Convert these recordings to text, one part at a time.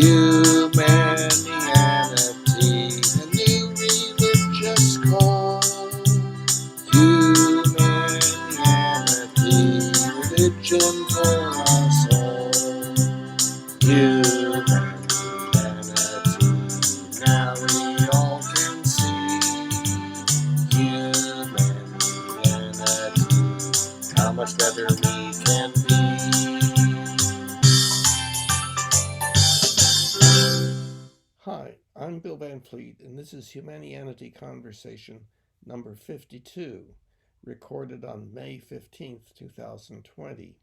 Humanianity, a new religious call. Humanianity, religion for us all. Humanity, now we all can see. Humanity, how much better we can be. Hi, I'm Bill Van Fleet, and this is Humanianity Conversation number 52, recorded on May 15th, 2020.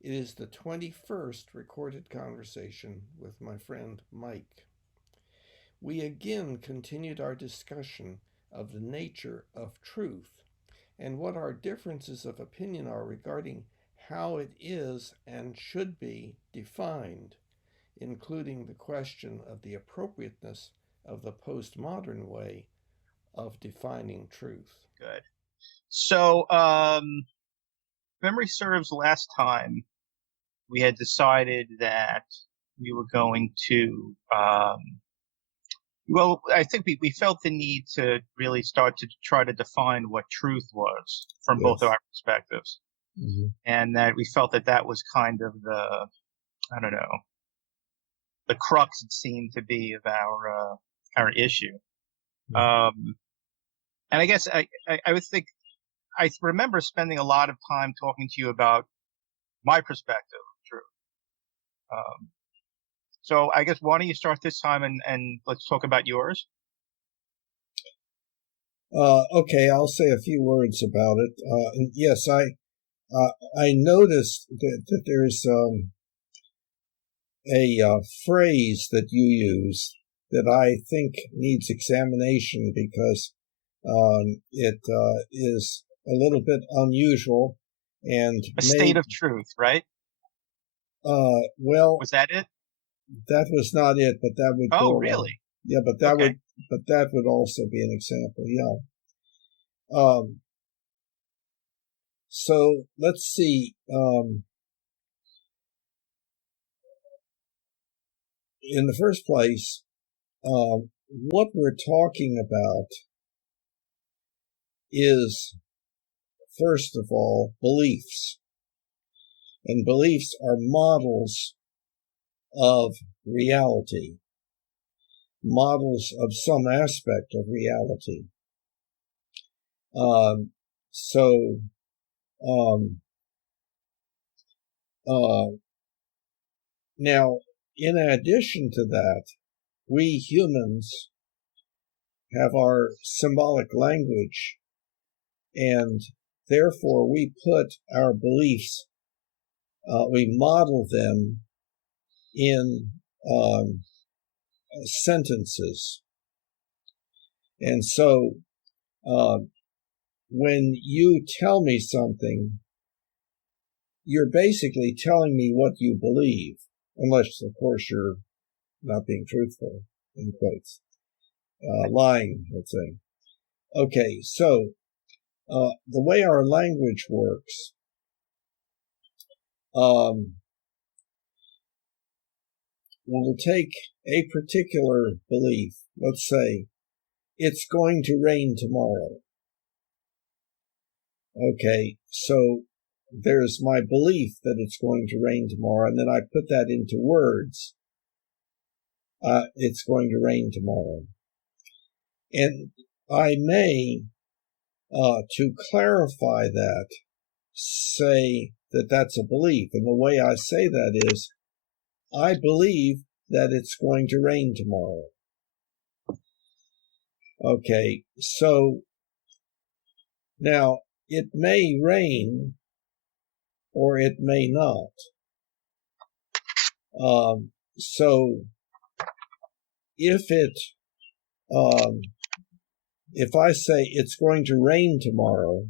It is the 21st recorded conversation with my friend Mike. We again continued our discussion of the nature of truth and what our differences of opinion are regarding how it is and should be defined, including the question of the appropriateness of the postmodern way of defining truth. Good. So, memory serves, last time we had decided that we were going to, well, I think we felt the need to really start to try to define what truth was from both of our perspectives. Mm-hmm. And that we felt that that was kind of the, I don't know, the crux, it seemed to be, of our issue. Mm-hmm. And I guess I would think, I remember spending a lot of time talking to you about my perspective of truth. So I guess, why don't you start this time and let's talk about yours? Okay, I'll say a few words about it. Yes, I noticed that there's a phrase that you use that I think needs examination because it is a little bit unusual and A state of truth, right? Well, was that it? That was not it, but that would go. Oh, really? Yeah, but that would also be an example. Yeah. So let's see. In the first place, what we're talking about is, first of all, beliefs. And beliefs are models of reality, models of some aspect of reality. Now, in addition to that, we humans have our symbolic language, and therefore we put our beliefs, we model them in sentences. And so when you tell me something, you're basically telling me what you believe, unless, of course, you're not being truthful, in quotes. Lying, let's say. Okay, so the way our language works, we'll take a particular belief. Let's say, it's going to rain tomorrow. Okay, so there's my belief that it's going to rain tomorrow, and then I put that into words. It's going to rain tomorrow. And I may, to clarify that, say that that's a belief. And the way I say that is, I believe that it's going to rain tomorrow. Okay, so now it may rain or it may not. So if I say it's going to rain tomorrow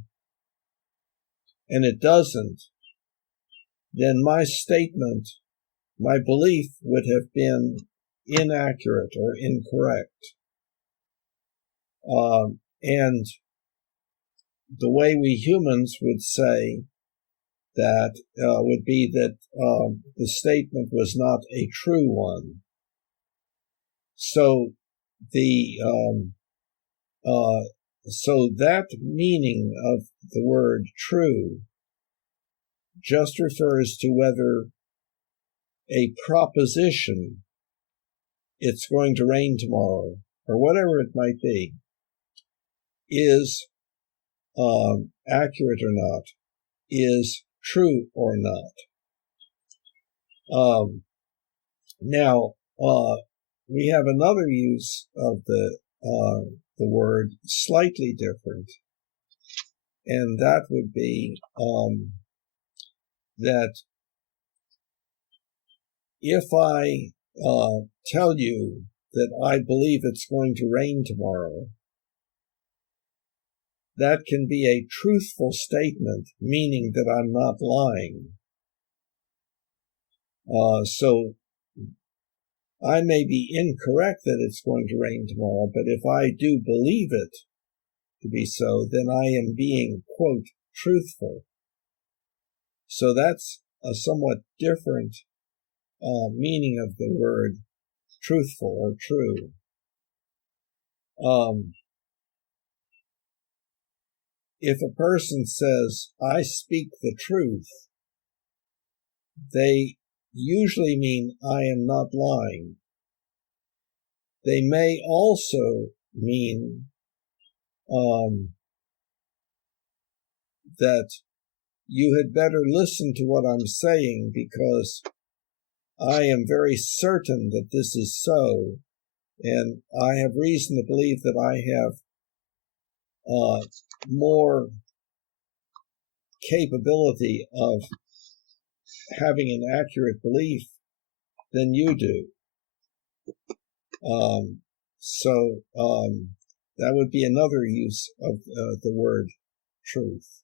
and it doesn't, then my statement, my belief would have been inaccurate or incorrect. And the way we humans would say that would be that the statement was not a true one. So the so that meaning of the word true just refers to whether a proposition, it's going to rain tomorrow, or whatever it might be, is accurate or not, is true or not. Now, we have another use of the word slightly different, and that would be that if I tell you that I believe it's going to rain tomorrow, that can be a truthful statement, meaning that I'm not lying. So I may be incorrect that it's going to rain tomorrow, but if I do believe it to be so, then I am being, quote, truthful. So that's a somewhat different meaning of the word truthful or true. If a person says, I speak the truth, they usually mean I am not lying. They may also mean that you had better listen to what I'm saying because I am very certain that this is so, and I have reason to believe that I have more capability of having an accurate belief than you do. So that would be another use of the word truth.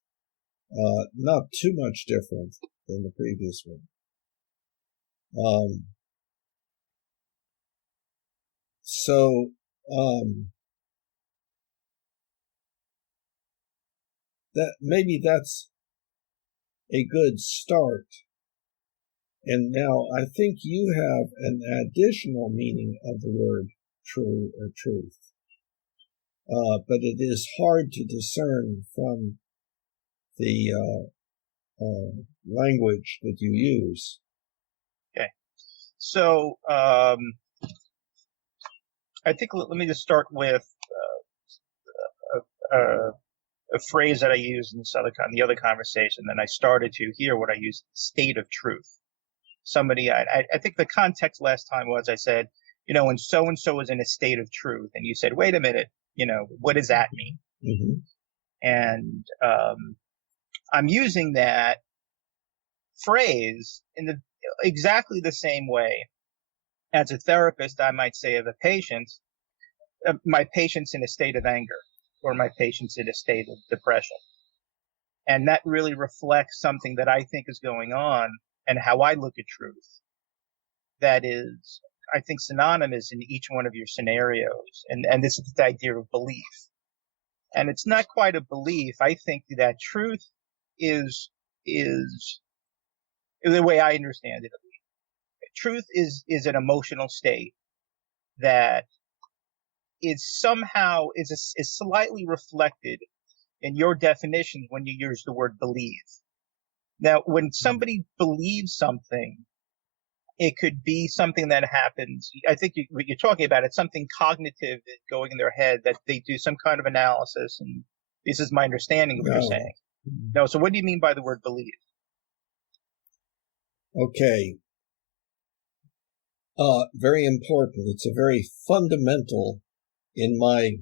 Not too much different than the previous one. That maybe that's a good start. And now I think you have an additional meaning of the word true or truth. But it is hard to discern from the language that you use. Okay. So I think let me just start with a phrase that I used in the other conversation. Then I started to hear what I used, state of truth. I think the context last time was I said, when so-and-so is in a state of truth. And you said, wait a minute, what does that mean? Mm-hmm. And I'm using that phrase in exactly the same way as a therapist, I might say of a patient, my patient's in a state of anger, or my patient's in a state of depression. And that really reflects something that I think is going on and how I look at truth. That is, I think, synonymous in each one of your scenarios. And this is the idea of belief. And it's not quite a belief. I think that truth is the way I understand it. Truth is an emotional state that is somehow is slightly reflected in your definitions when you use the word believe. Now, when somebody believes something, it could be something that happens. I think what you're talking about, it's something cognitive going in their head that they do some kind of analysis. And this is my understanding of what you're saying. No. So what do you mean by the word believe? Okay. Very important. It's a very fundamental in my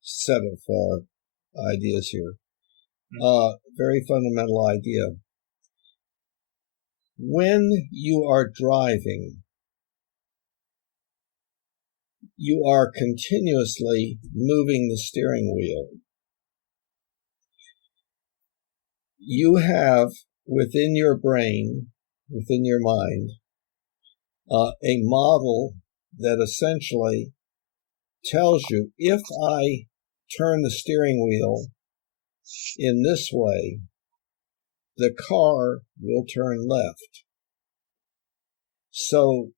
set of ideas here. Very fundamental idea. When you are driving, you are continuously moving the steering wheel. You have within your brain, within your mind, a model that essentially tells you, if I turn the steering wheel in this way, the car will turn left. So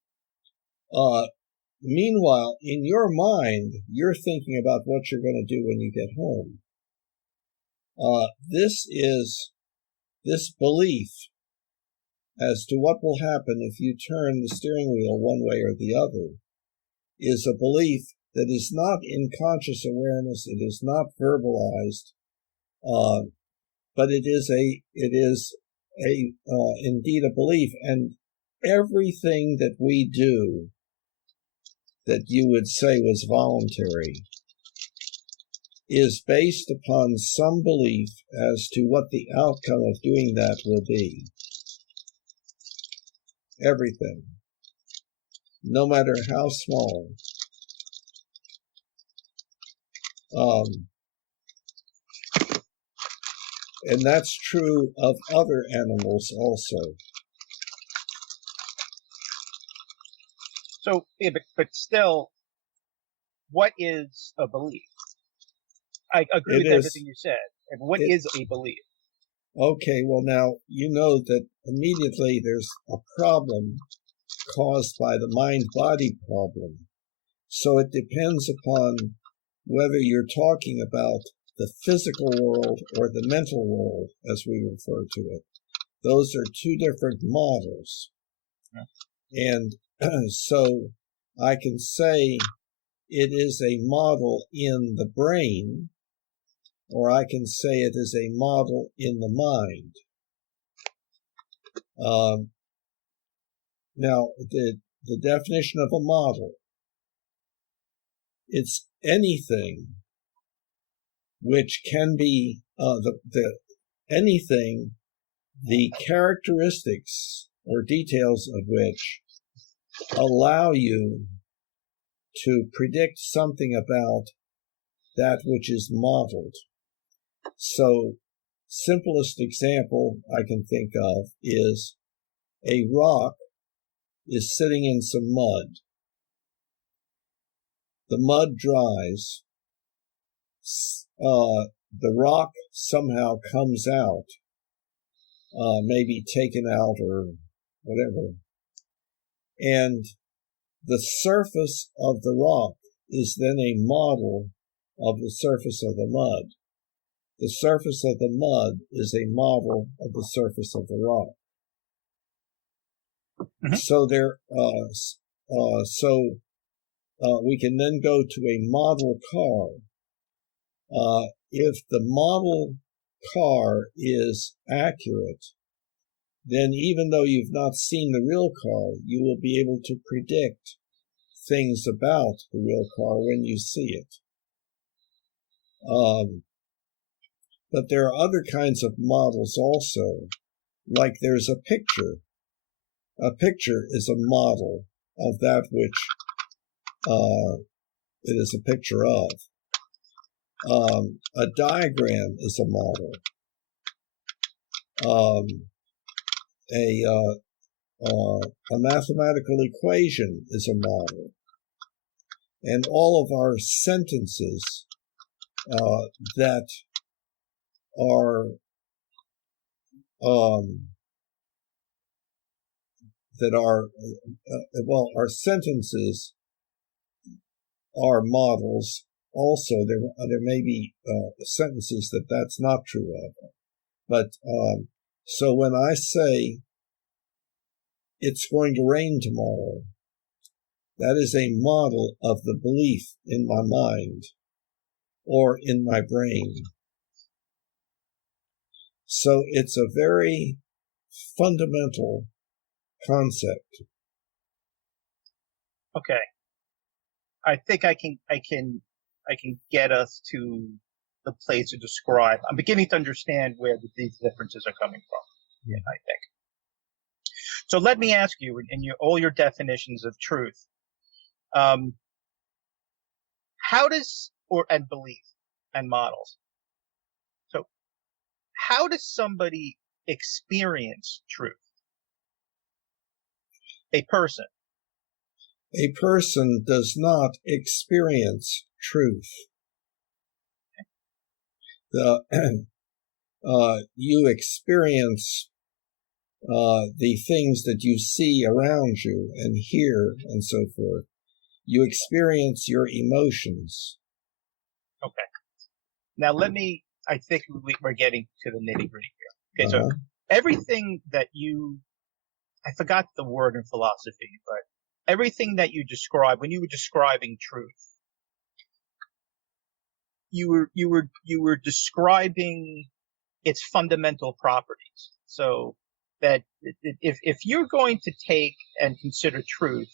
Meanwhile, in your mind, you're thinking about what you're going to do when you get home. This belief as to what will happen if you turn the steering wheel one way or the other is a belief that is not in conscious awareness. It is not verbalized, but it is indeed a belief. And everything that we do that you would say was voluntary is based upon some belief as to what the outcome of doing that will be. Everything, no matter how small. And that's true of other animals also. So, yeah, but still, what is a belief? I agree with everything you said. And what is a belief? Okay, well now, you know that immediately there's a problem caused by the mind-body problem. So it depends upon whether you're talking about the physical world or the mental world, as we refer to it. Those are two different models. And so I can say it is a model in the brain, or I can say it is a model in the mind. Now, the definition of a model, it's anything which can be anything, the characteristics or details of which allow you to predict something about that which is modeled. So, simplest example I can think of is a rock is sitting in some mud. The mud dries. The rock somehow comes out, maybe taken out or whatever. And the surface of the rock is then a model of the surface of the mud. The surface of the mud is a model of the surface of the rock. Mm-hmm. So we can then go to a model car. If the model car is accurate, then even though you've not seen the real car, you will be able to predict things about the real car when you see it. But there are other kinds of models also, like there's a picture. A picture is a model of that which it is a picture of. A diagram is a model. A mathematical equation is a model. And all of our sentences that are our sentences are models. Also, there may be sentences that's not true of. But so when I say it's going to rain tomorrow, that is a model of the belief in my mind or in my brain. So it's a very fundamental concept. Okay. I think I can get us to the place to describe. I'm beginning to understand where these differences are coming from. Yeah, I think. So let me ask you, in all your definitions of truth, how does and belief and models. So how does somebody experience truth? A person. A person does not experience truth. You experience the things that you see around you and hear and so forth. You experience your emotions. Okay. Now I think we're getting to the nitty gritty here. Okay, so everything that I forgot the word in philosophy, but everything that you describe when you were describing truth, you were describing its fundamental properties. So that if you're going to take and consider truth,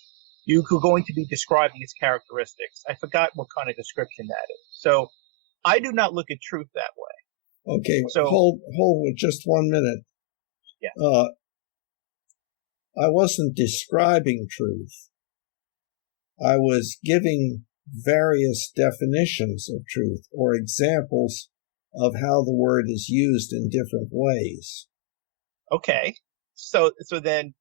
you're going to be describing its characteristics. I forgot what kind of description that is. So I do not look at truth that way. Okay, so hold with just 1 minute. Yeah. I wasn't describing truth. I was giving various definitions of truth or examples of how the word is used in different ways. Okay. So then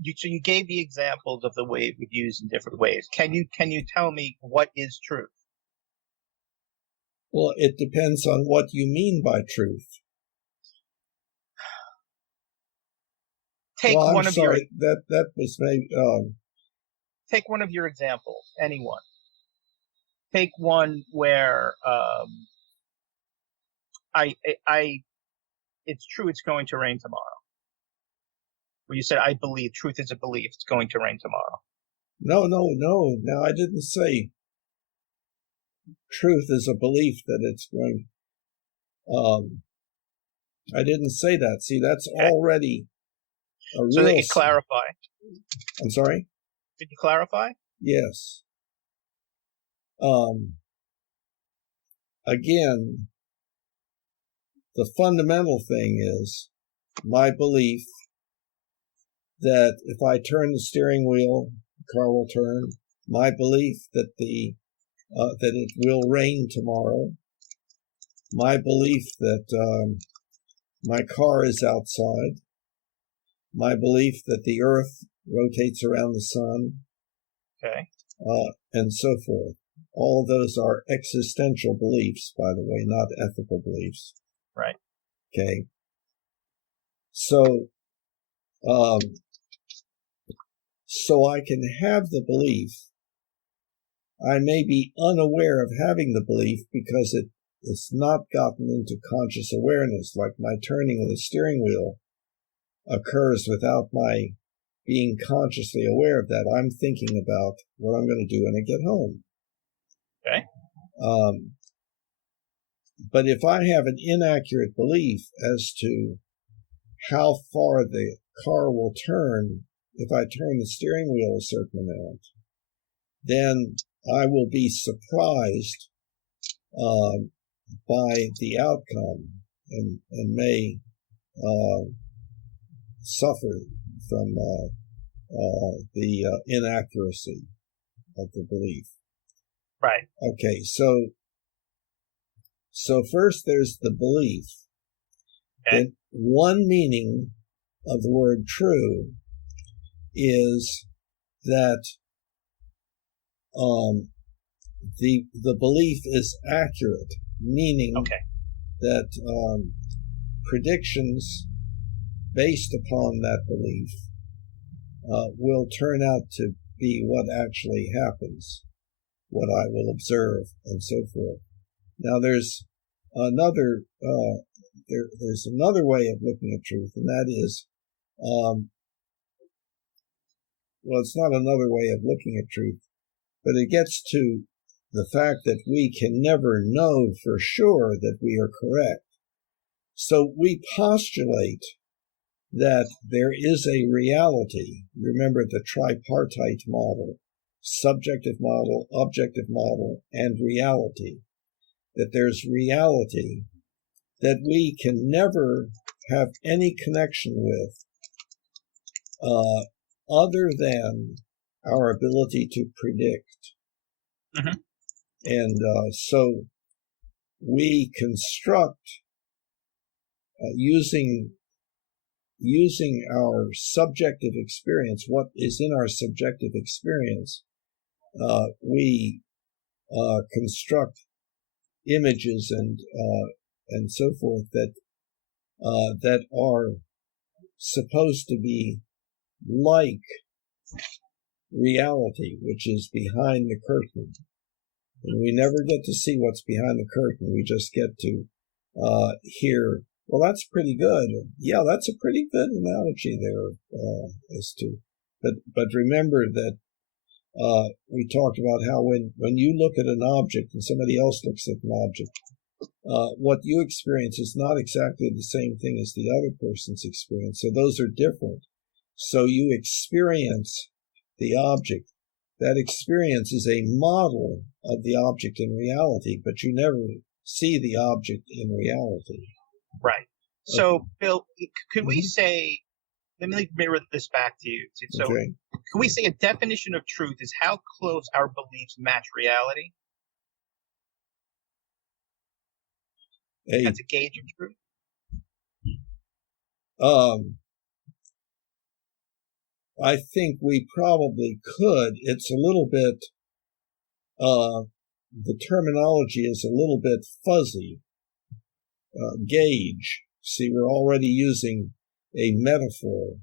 you gave the examples of the way it would use in different ways. Can you tell me what is truth? Well, it depends on what you mean by truth. Take one of your that was maybe take one of your examples, anyone. Take one where it's true it's going to rain tomorrow. Where you said, I believe, truth is a belief, it's going to rain tomorrow. No. Now, I didn't say truth is a belief that it's going. I didn't say that. See, that's already a real. So that you clarify. I'm sorry? Did you clarify? Yes. Again, the fundamental thing is my belief that if I turn the steering wheel, the car will turn. My belief that that it will rain tomorrow. My belief that my car is outside. My belief that the earth rotates around the sun. Okay. And so forth. All of those are existential beliefs, by the way, not ethical beliefs. Right. Okay. So, so I can have the belief. I may be unaware of having the belief because it's not gotten into conscious awareness, like my turning of the steering wheel occurs without my being consciously aware of that. I'm thinking about what I'm going to do when I get home. Okay. But if I have an inaccurate belief as to how far the car will turn if I turn the steering wheel a certain amount, then I will be surprised by the outcome and may suffer from the inaccuracy of the belief. Right. Okay, so first there's the belief. Okay. And one meaning of the word true is that the belief is accurate, meaning that predictions based upon that belief will turn out to be what actually happens, what I will observe, and so forth. Now, there's another there's another way of looking at truth, and that is, well, it's not another way of looking at truth, but it gets to the fact that we can never know for sure that we are correct. So we postulate that there is a reality. Remember the tripartite model, subjective model, objective model, and reality. That there's reality that we can never have any connection with other than our ability to predict. Mm-hmm. And so we construct using our subjective experience, what is in our subjective experience, we construct images and so forth that are supposed to be like reality, which is behind the curtain. And we never get to see what's behind the curtain. We just get to hear, well, that's pretty good. Yeah, that's a pretty good analogy there as to, but remember that we talked about how when you look at an object and somebody else looks at an object, what you experience is not exactly the same thing as the other person's experience. So those are different. So you experience the object. That experience is a model of the object in reality, but you never see the object in reality. Right. So, Okay. Bill, could we say, let me mirror this back to you. So, Okay. Can we say a definition of truth is how close our beliefs match reality? That's a gauge of truth? I think we probably could. It's a little bit, the terminology is a little bit fuzzy. Gauge. See, we're already using a metaphor,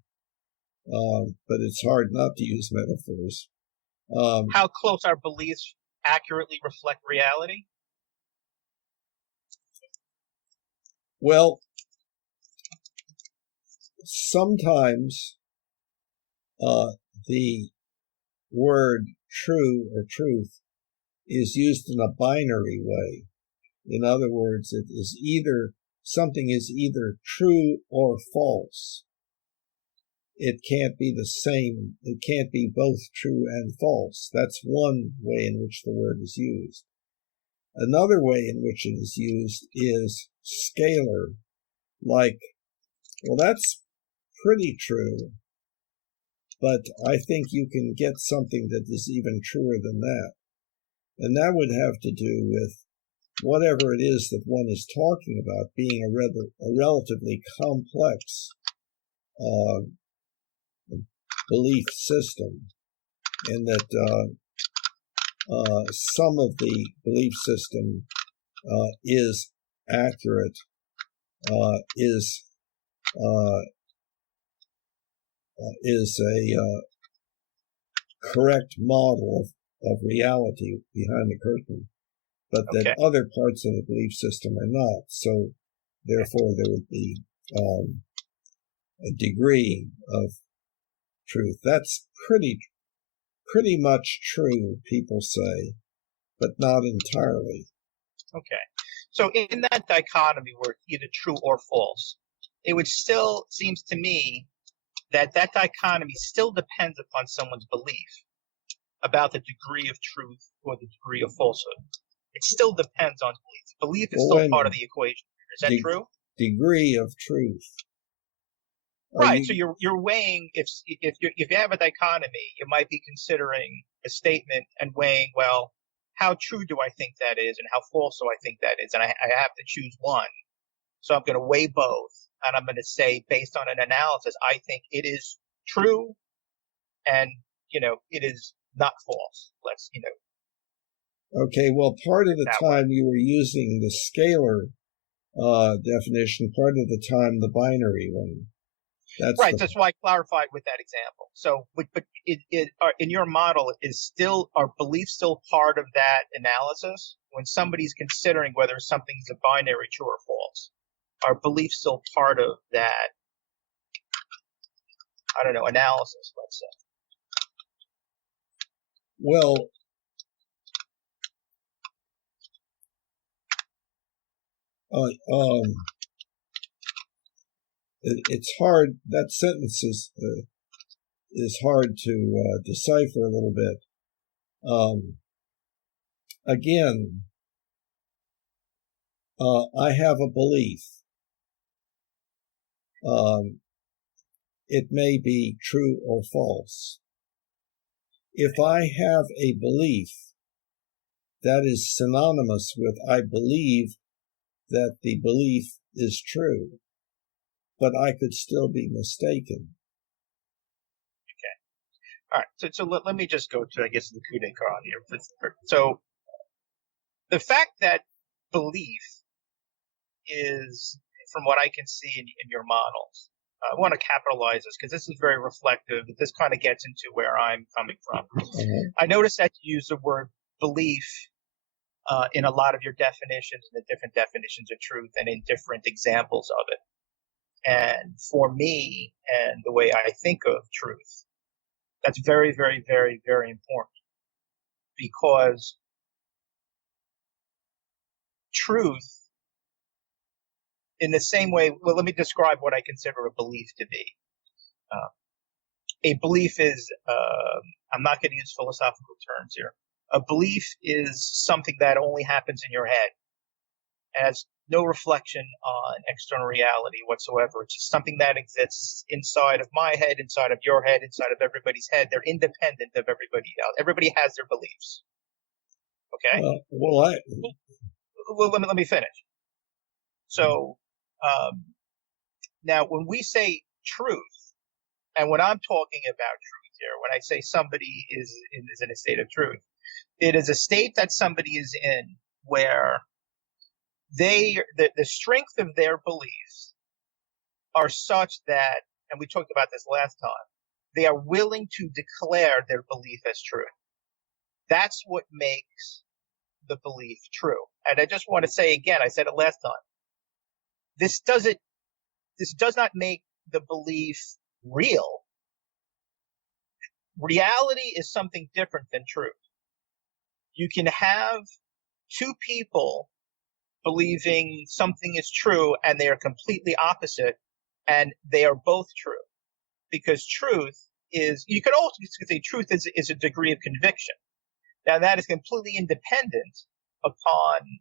but it's hard not to use metaphors. How close our beliefs accurately reflect reality? Well, sometimes the word true or truth is used in a binary way. In other words, it is something is either true or false. It can't be the same. It can't be both true and false. That's one way in which the word is used. Another way in which it is used is scalar, like, well, that's pretty true, but I think you can get something that is even truer than that. And that would have to do with whatever it is that one is talking about being a relatively complex belief system, and that some of the belief system is accurate, is a correct model of reality behind the curtain, but that other parts of the belief system are not. So therefore there would be a degree of truth. That's pretty much true, people say, but not entirely. Okay. So in that dichotomy where it's either true or false, it would still, seems to me, that dichotomy still depends upon someone's belief about the degree of truth or the degree of falsehood. It still depends on belief. Belief is still part of the equation. Is that true? Degree of truth. Right. So you're weighing, if you have a dichotomy, you might be considering a statement and weighing, well, how true do I think that is, and how false do I think that is, and I have to choose one. So I'm going to weigh both, and I'm going to say, based on an analysis, I think it is true, and it is not false. Okay. Well, part of the time you were using the scalar definition, part of the time the binary one. That's why I clarified with that example. So, but in your model, are beliefs still part of that analysis? When somebody's considering whether something's a binary true or false, are beliefs still part of that, I don't know, analysis, let's say? Well, it's hard. That sentence is hard to decipher a little bit. Again, I have a belief. It may be true or false. If I have a belief, that is synonymous with I believe that the belief is true, but I could still be mistaken. Okay. All right. So let me just go to, I guess, the coup d'éclat here. So the fact that belief is, from what I can see in your models, I want to capitalize this because this is very reflective. This kind of gets into where I'm coming from. I noticed that you use the word belief in a lot of your definitions, and the different definitions of truth, and in different examples of it. And for me, and the way I think of truth, that's very, very, very, very important, because truth, in the same way, well, let me describe what I consider a belief to be. A belief is, I'm not going to use philosophical terms here. A belief is something that only happens in your head. It has no reflection on external reality whatsoever. It's just something that exists inside of my head, inside of your head, inside of everybody's head. They're independent of everybody else. Everybody has their beliefs. Okay? Well, let me finish. So, now when we say truth, and when I'm talking about truth here, when I say somebody is in a state of truth, it is a state that somebody is in where the strength of their beliefs are such that, and we talked about this last time, they are willing to declare their belief as true. That's what makes the belief true. And I just want to say again, I said it last time, this does not make the belief real. Reality is something different than truth. You can have two people believing something is true and they are completely opposite, and they are both true. Because truth is, you could also say truth is a degree of conviction. Now that is completely independent upon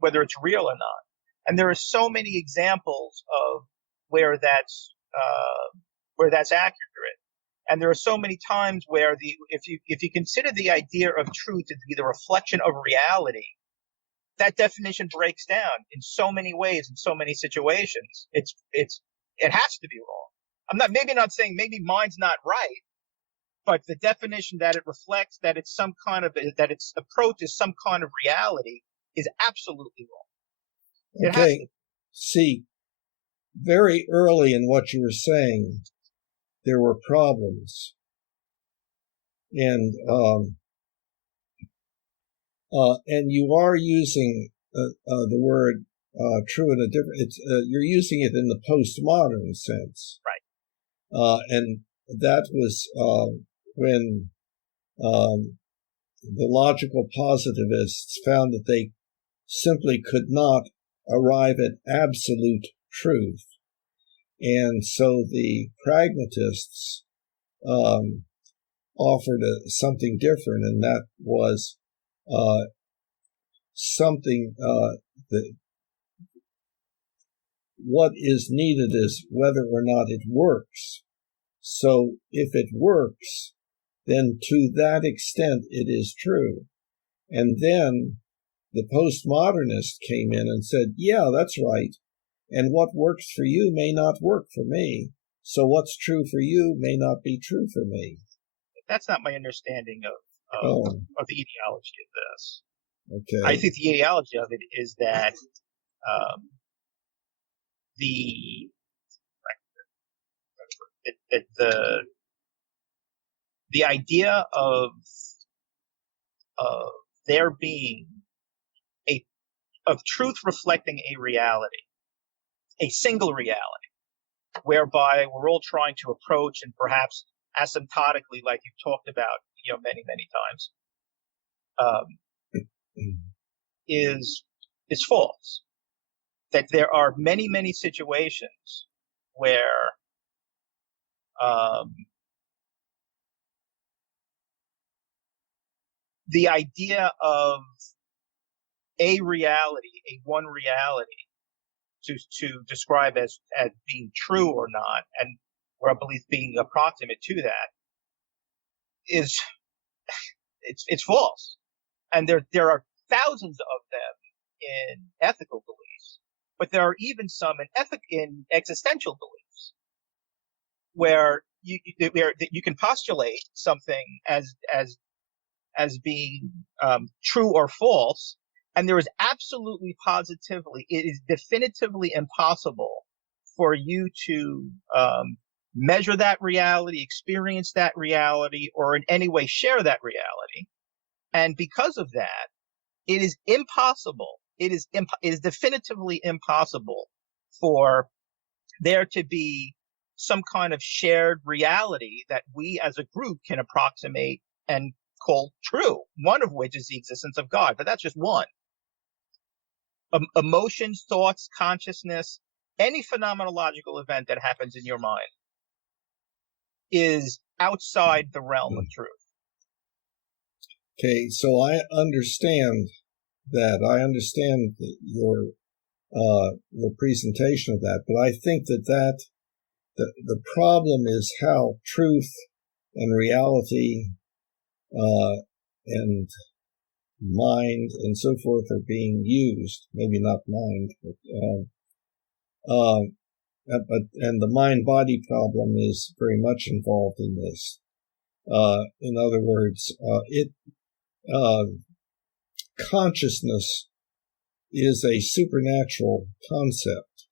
whether it's real or not. And there are so many examples of where that's accurate. And there are so many times where if you consider the idea of truth to be the reflection of reality, that definition breaks down in so many ways, in so many situations. It has to be wrong. I'm not saying maybe mine's not right, but the definition that it reflects, that its approach is some kind of reality, is absolutely wrong. Okay. See, very early in what you were saying, there were problems, and you are using the word true in a different. You're using it in the postmodern sense, right? And that was when the logical positivists found that they simply could not arrive at absolute truth. And so the pragmatists offered something different, and that was something that what is needed is whether or not it works. So if it works, then to that extent it is true. And then the postmodernist came in and said, yeah, that's right. And what works for you may not work for me. So what's true for you may not be true for me. That's not my understanding of the ideology of this. Okay. I think the ideology of it is that the idea of there being of truth reflecting a reality, a single reality, whereby we're all trying to approach, and perhaps asymptotically, like you've talked about, many, many times, is false. That there are many, many situations where the idea of a reality, a one reality, to describe as being true or not, and or a belief being approximate to that, is it's false. And there are thousands of them in ethical beliefs, but there are even some in existential beliefs where you can postulate something as being true or false, and there is absolutely, positively, it is definitively impossible for you to measure that reality, experience that reality, or in any way share that reality. And because of that, it is impossible. It is definitively impossible for there to be some kind of shared reality that we as a group can approximate and call true, one of which is the existence of God. But that's just one. Emotions, thoughts, consciousness, any phenomenological event that happens in your mind is outside the realm of truth. Okay, so I understand that. I understand your presentation of that, but I think that the problem is how truth and reality and mind and so forth are being used. Maybe not mind, but and the mind-body problem is very much involved in this. In other words, consciousness is a supernatural concept.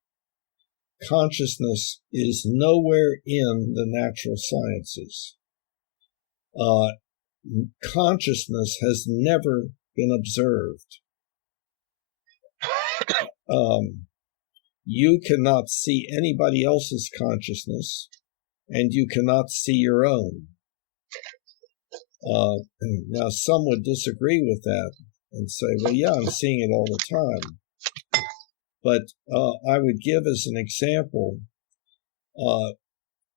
Consciousness is nowhere in the natural sciences. Consciousness has never been observed. You cannot see anybody else's consciousness, and you cannot see your own. Now, some would disagree with that and say, well, yeah, I'm seeing it all the time. But I would give as an example,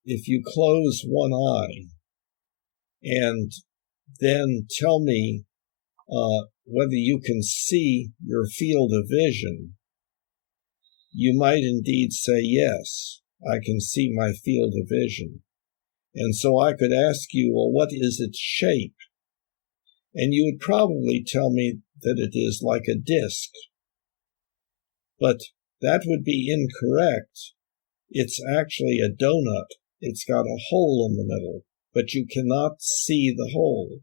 if you close one eye and then tell me whether you can see your field of vision, you might indeed say, yes, I can see my field of vision. And so I could ask you, well, what is its shape? And you would probably tell me that it is like a disc. But that would be incorrect. It's actually a donut. It's got a hole in the middle, but you cannot see the hole.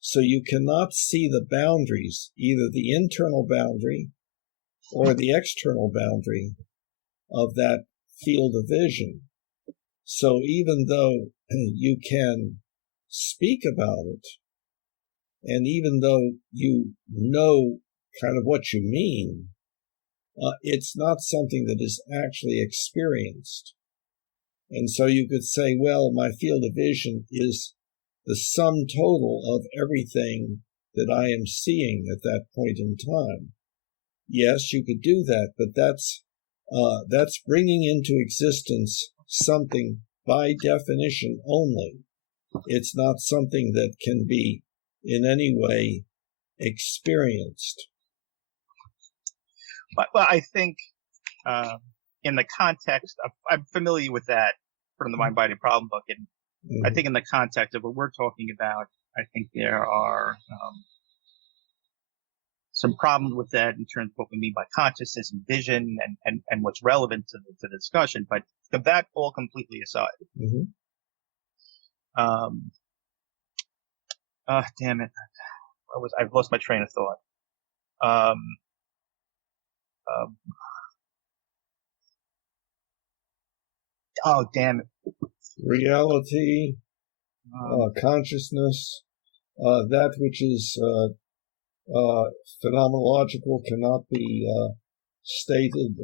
So you cannot see the boundaries, either the internal boundary or the external boundary of that field of vision. So even though you can speak about it, and even though you know kind of what you mean, it's not something that is actually experienced. And so you could say, well, my field of vision is the sum total of everything that I am seeing at that point in time. Yes, you could do that, but that's bringing into existence something by definition only. It's not something that can be in any way experienced. Well, I think in the context of, I'm familiar with that from the Mind Body Problem book, and I think in the context of what we're talking about, I think there are some problems with that in terms of what we mean by consciousness and vision and what's relevant to the discussion. But that all completely aside. Damn it. I've lost my train of thought. Oh, damn it. Reality, consciousness, that which is phenomenological cannot be stated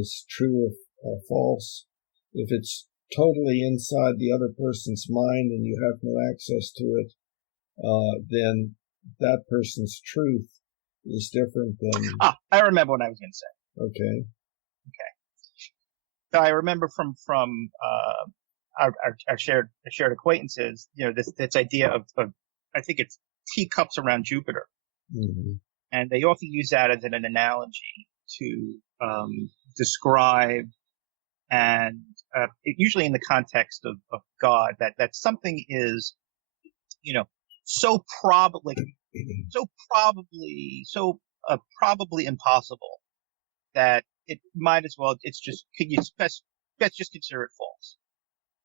as true or false. If it's totally inside the other person's mind and you have no access to it, then that person's truth is different than... I remember what I was going to say. Okay. So I remember from our shared acquaintances, this idea of I think it's teacups around Jupiter. And they often use that as an analogy to describe, and usually in the context of God, that something is, so probably impossible that it might as well, let's just consider it false.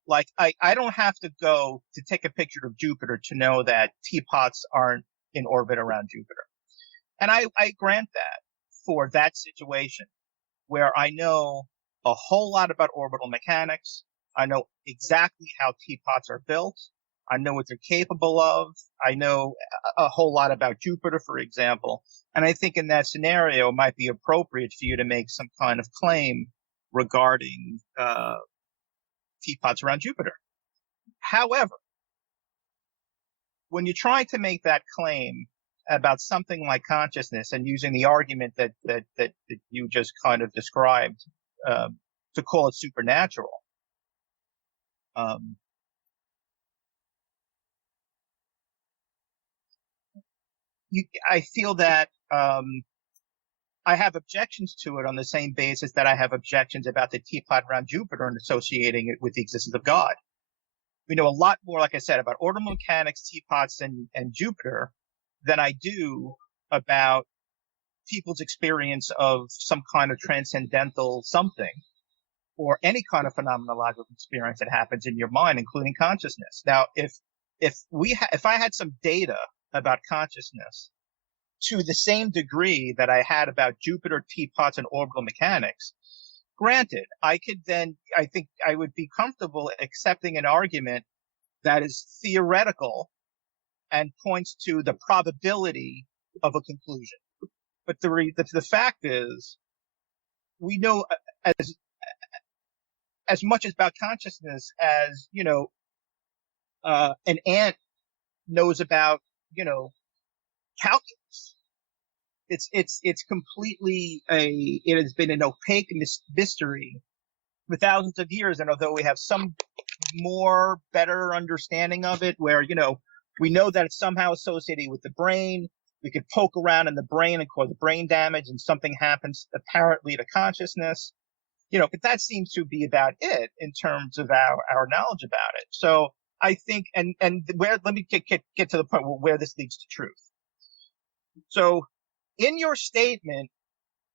Like, I don't have to go to take a picture of Jupiter to know that teapots aren't in orbit around Jupiter. And I grant that for that situation where I know a whole lot about orbital mechanics. I know exactly how teapots are built. I know what they're capable of. I know a whole lot about Jupiter, for example. And I think in that scenario, it might be appropriate for you to make some kind of claim regarding teapots around Jupiter. However, when you're trying to make that claim about something like consciousness and using the argument that you just kind of described to call it supernatural, I feel that I have objections to it on the same basis that I have objections about the teapot around Jupiter and associating it with the existence of God. We know a lot more, like I said, about orbital mechanics, teapots, and Jupiter than I do about people's experience of some kind of transcendental something or any kind of phenomenological experience that happens in your mind, including consciousness. Now, if I had some data about consciousness to the same degree that I had about Jupiter, teapots, and orbital mechanics, granted, I think I would be comfortable accepting an argument that is theoretical and points to the probability of a conclusion. But the fact is, we know as much about consciousness as, an ant knows about, calculus. It's completely it has been an opaque mystery for thousands of years. And although we have some more better understanding of it, where, we know that it's somehow associated with the brain, we could poke around in the brain and cause brain damage and something happens apparently to consciousness, but that seems to be about it in terms of our knowledge about it. So I think, and let me get to the point where this leads to truth. So in your statement,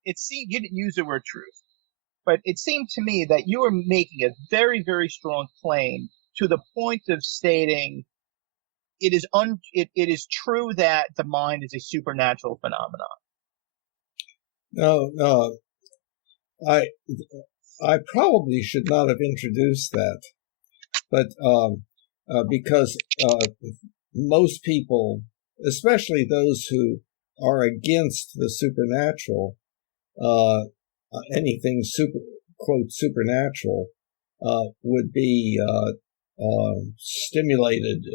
it seemed you didn't use the word truth, but it seemed to me that you were making a very, very strong claim to the point of stating it is true that the mind is a supernatural phenomenon. No, I probably should not have introduced that, but because most people, especially those who are against the supernatural, anything quote supernatural, would be stimulated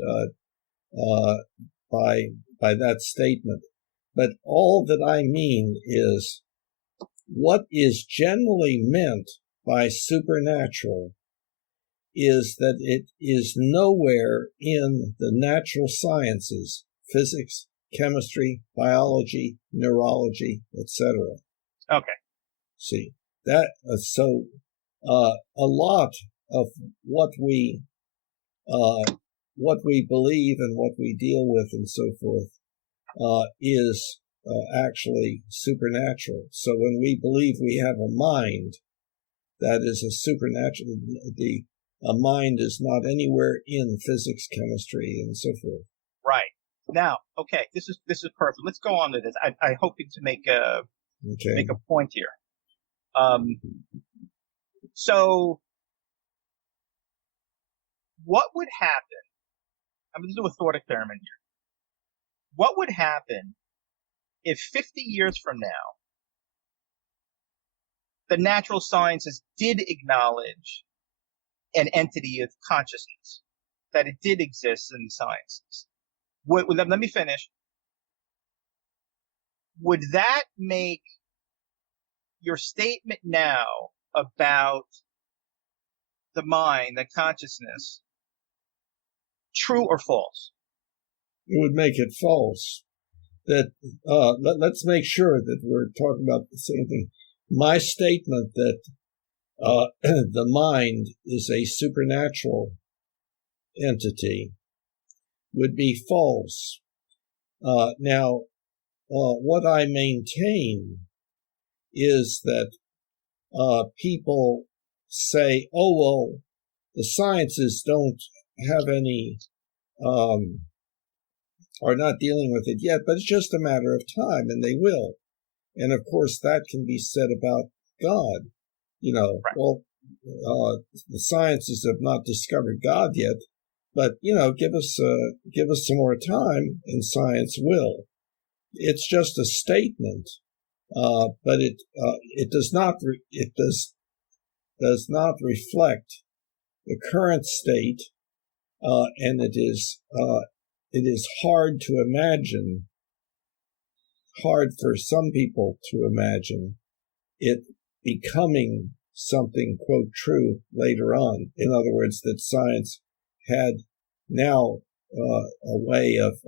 by that statement. But all that I mean is what is generally meant by supernatural is that it is nowhere in the natural sciences, physics, chemistry, biology, neurology, etc. Okay. See, that so a lot of what we believe and what we deal with and so forth is actually supernatural. So when we believe we have a mind, that is a supernatural. A mind is not anywhere in physics, chemistry, and so forth. Right. Now, okay, this is perfect. Let's go on to this. I hope to make a point here. So what would happen? I'm going to do a thought experiment here. What would happen if 50 years from now, the natural sciences did acknowledge an entity of consciousness, that it did exist in the sciences? Let me finish. Would that make your statement now about the mind, the consciousness, true or false? It would make it false. That let's make sure that we're talking about the same thing. My statement that the mind is a supernatural entity would be false. Now, what I maintain is that people say, oh, well, the sciences don't have any, are not dealing with it yet, but it's just a matter of time, and they will. And of course, that can be said about God. Right. Well, the sciences have not discovered God yet, but give us some more time, and science will. It's just a statement, but it does not does not reflect the current state, and it is hard for some people to imagine it becoming something, quote, true later on. In other words, that science had now a way of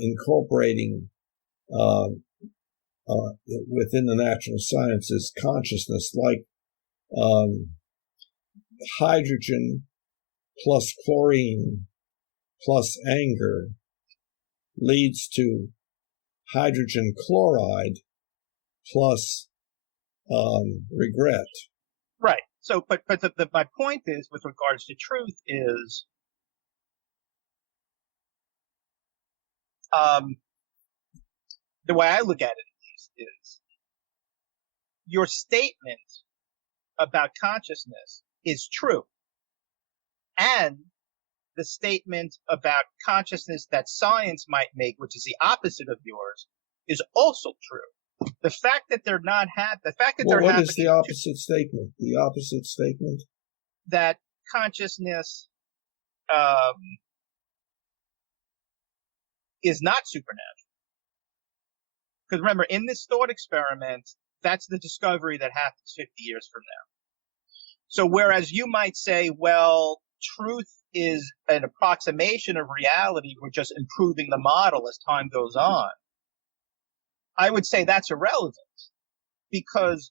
incorporating within the natural sciences consciousness, like hydrogen plus chlorine plus anger leads to hydrogen chloride plus regret. Right. So, but my point is, with regards to truth, is the way I look at it, at least, is your statement about consciousness is true, and the statement about consciousness that science might make, which is the opposite of yours, is also true. The fact that they're not the fact that Well, they're what happening is the opposite statement? The opposite statement? That consciousness is not supernatural. Because remember, in this thought experiment, that's the discovery that happens 50 years from now. So whereas you might say, well, truth is an approximation of reality, we're just improving the model as time goes on, I would say that's irrelevant, because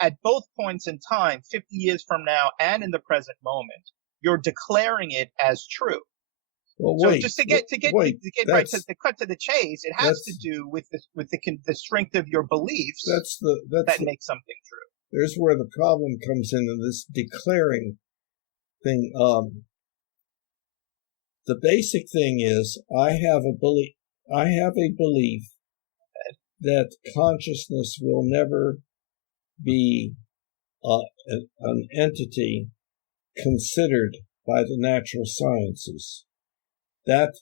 at both points in time, 50 years from now and in the present moment, you're declaring it as true. Well, So wait, just to get right to the cut to the chase, it has to do with the strength of your beliefs that makes something true. There's where the problem comes in this declaring thing. The basic thing is I have a belief that consciousness will never be an entity considered by the natural sciences. That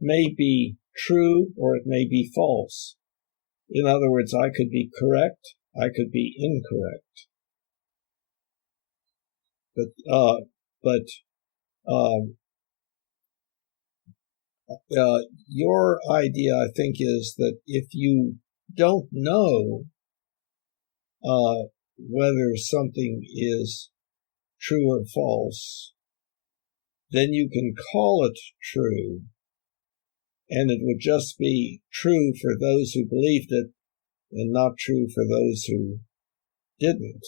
may be true or it may be false. In other words, I could be correct, I could be incorrect. But your idea, I think, is that if you don't know whether something is true or false, then you can call it true, and it would just be true for those who believed it and not true for those who didn't.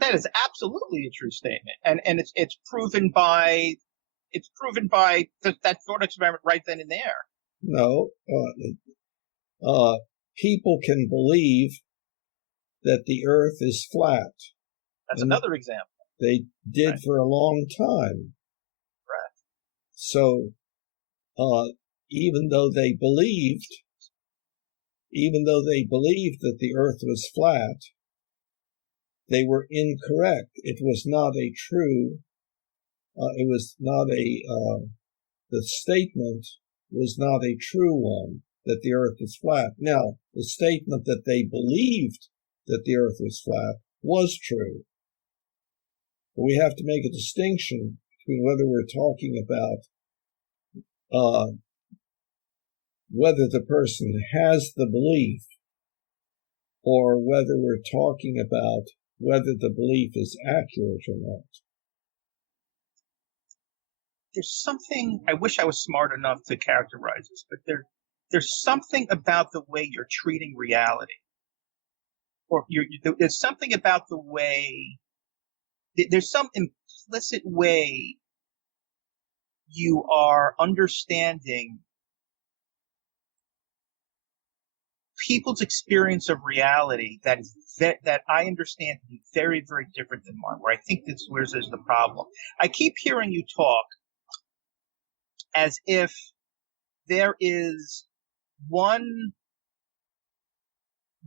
That is absolutely a true statement, and it's proven by that thought experiment right then and there. No, people can believe that the Earth is flat. That's another example. They did right. For a long time. Right. So, even though they believed that the Earth was flat, they were incorrect. It was not a true. It was not the statement was not a true one that the Earth is flat. Now, the statement that they believed that the Earth was flat was true. But we have to make a distinction between whether we're talking about whether the person has the belief or whether we're talking about whether the belief is accurate or not. There's something, I wish I was smart enough to characterize this, but there's something about the way you're treating reality. Or there's something about the way, there's some implicit way you are understanding people's experience of reality that I understand to be very, very different than mine, where I think that's where there's the problem. I keep hearing you talk as if there is one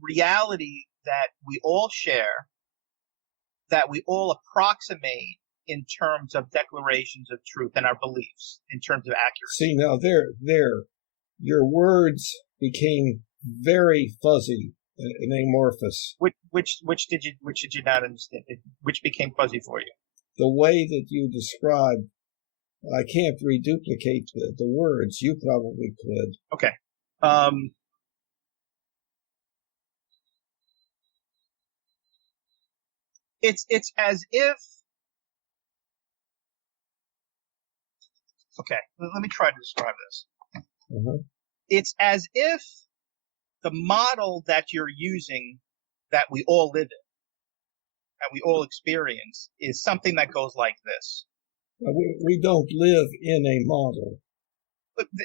reality that we all share, that we all approximate in terms of declarations of truth and our beliefs in terms of accuracy. See, now your words became very fuzzy and amorphous. Which did you not understand? Which became fuzzy for you? The way that you described, I can't reduplicate the words. You probably could. Okay. It's as if. Okay, let me try to describe this. Uh-huh. It's as if the model that you're using, that we all live in, and we all experience, is something that goes like this. We don't live in a model.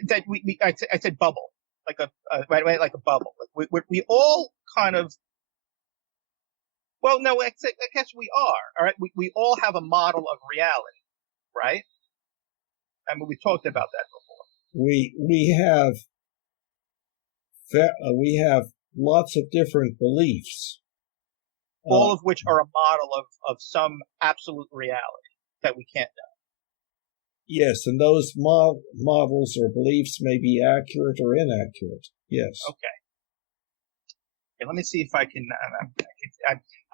That I said bubble, like like a bubble. Like we all kind of. Well, no, I guess we are. All right, we all have a model of reality, right? I mean, we talked about that before. We have lots of different beliefs, all of which are a model of some absolute reality that we can't know. Yes, and those models or beliefs may be accurate or inaccurate. Yes. Okay, let me see if I can.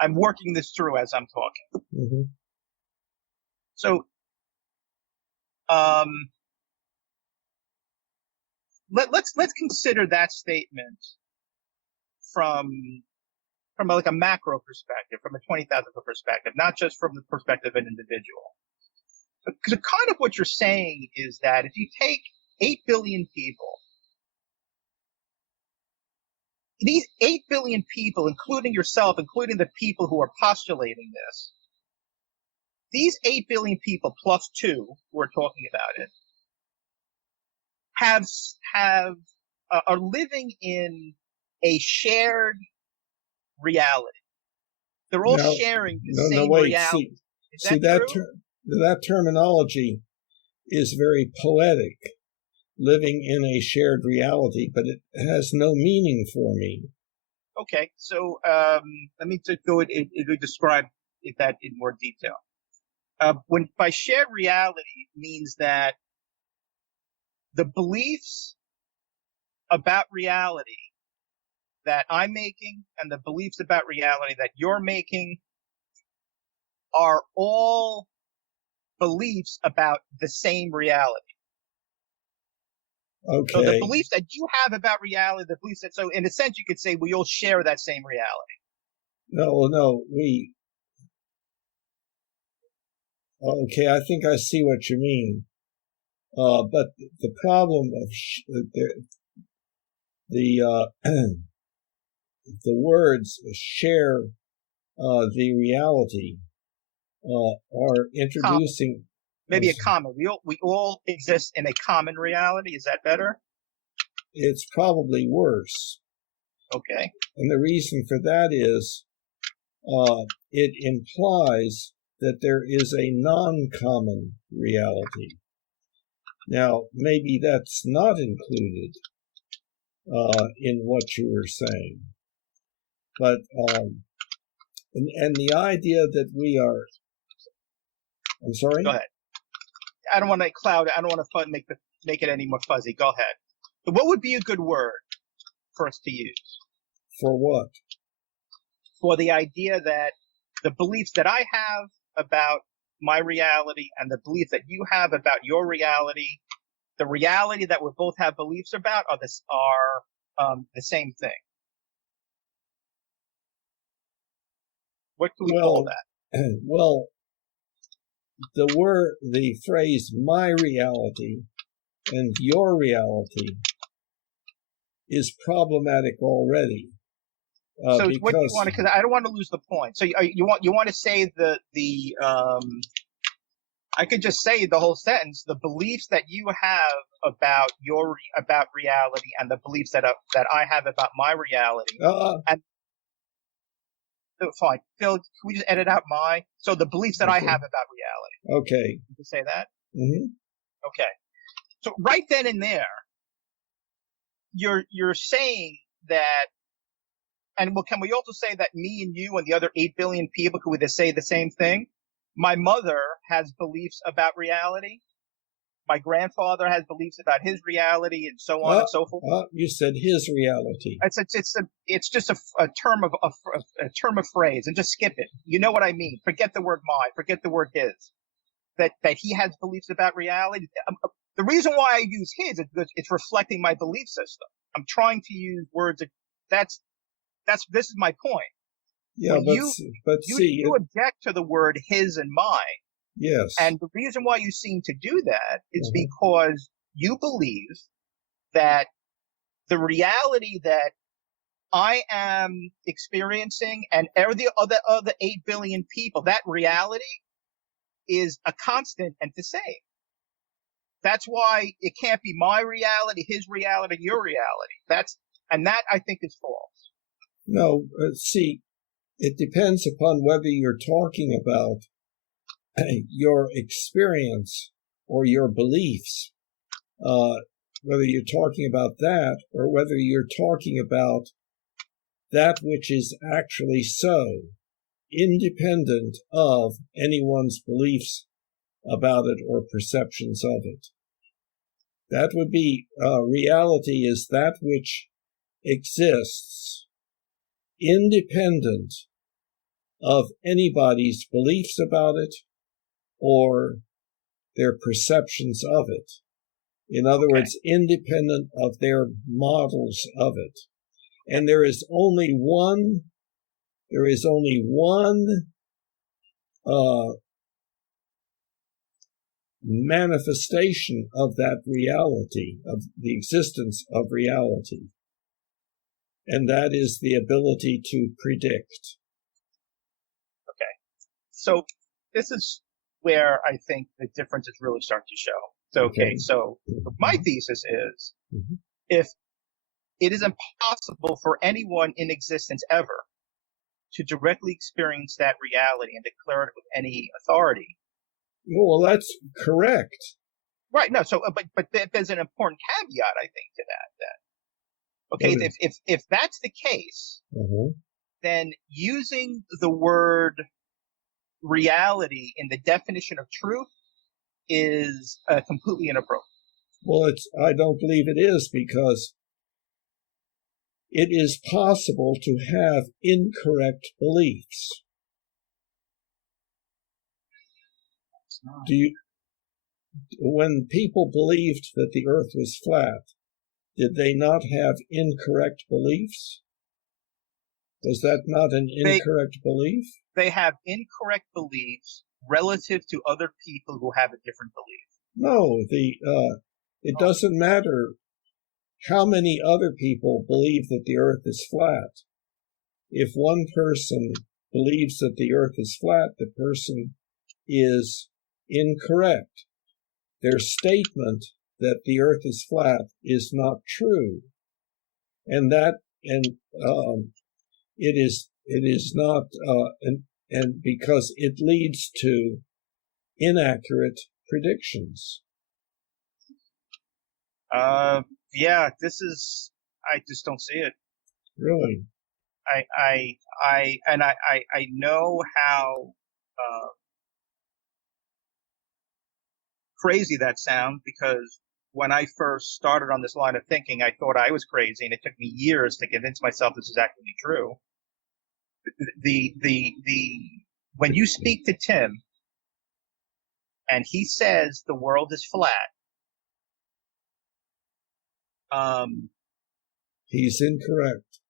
I'm working this through as I'm talking. Mm-hmm. So, let's consider that statement from like a macro perspective, from a 20,000 foot perspective, not just from the perspective of an individual. Because kind of what you're saying is that if you take 8 billion people, these 8 billion people, including yourself, including the people who are postulating this, these 8 billion people plus 2 who are talking about it, are living in a shared reality. They're all sharing the same reality. See that terminology is very poetic, living in a shared reality, but it has no meaning for me. Okay, so let me go and describe that in more detail. When by shared reality means that the beliefs about reality that I'm making and the beliefs about reality that you're making are all beliefs about the same reality. Okay. So the beliefs that you have about reality, the beliefs that, so in a sense you could say we all share that same reality. No, okay, I think I see what you mean. But the problem of the words share the reality are introducing maybe a common. We all exist in a common reality. Is that better? It's probably worse. Okay. And the reason for that is it implies that there is a non-common reality. Now, maybe that's not included in what you were saying, but and the idea that we are. I'm sorry. Go ahead. I don't want to cloud it. I don't want to make it any more fuzzy. Go ahead. So what would be a good word for us to use? For what? For the idea that the beliefs that I have about my reality and the belief that you have about your reality, the reality that we both have beliefs about are the same thing. What can we call that? Well, the phrase "my reality" and "your reality" is problematic already. So what do you want to? Because I don't want to lose the point. So you want to say I could just say the whole sentence: the beliefs that you have about reality and the beliefs that I have about my reality. And fine, Phil. Can we just edit out my? So the beliefs that I have about reality. Okay. You can say that. Mm-hmm. Okay. So right then and there, you're saying that. and well, can we also say that me and you and the other 8 billion people could say the same thing? My mother has beliefs about reality. My grandfather has beliefs about his reality, and so on and so forth. You said his reality. It's just a term of a term of phrase, and just skip it. You know what I mean? Forget the word my. Forget the word his. That he has beliefs about reality. The reason why I use his is because it's reflecting my belief system. I'm trying to use words. This is my point. Yeah, when you object to the word his and mine. Yes. And the reason why you seem to do that is because you believe that the reality that I am experiencing and every other 8 billion people, that reality is a constant and the same. That's why it can't be my reality, his reality, your reality. That I think is false. No, see, it depends upon whether you're talking about your experience or your beliefs, whether you're talking about that or whether you're talking about that which is actually so, independent of anyone's beliefs about it or perceptions of it. That would be reality is that which exists independent of anybody's beliefs about it or their perceptions of it. In other words, independent of their models of it. And there is only one manifestation of that reality, of the existence of reality. And that is the ability to predict. Okay. So this is where I think the differences really start to show. So, so my thesis is if it is impossible for anyone in existence ever to directly experience that reality and declare it with any authority. Well, that's correct. Right. No. So, but there's an important caveat, I think, to that. If that's the case, then using the word reality in the definition of truth is completely inappropriate. Well, I don't believe it is, because it is possible to have incorrect beliefs. When people believed that the earth was flat, did they not have incorrect beliefs? Was that not an incorrect belief? They have incorrect beliefs relative to other people who have a different belief. No, it doesn't matter how many other people believe that the earth is flat. If one person believes that the earth is flat, the person is incorrect. Their statement that the earth is flat is not true. And it is not, and because it leads to inaccurate predictions. Yeah, I just don't see it. Really? I know how crazy that sounds, because when I first started on this line of thinking, I thought I was crazy, and it took me years to convince myself this is actually true. When you speak to Tim and he says the world is flat, he's incorrect.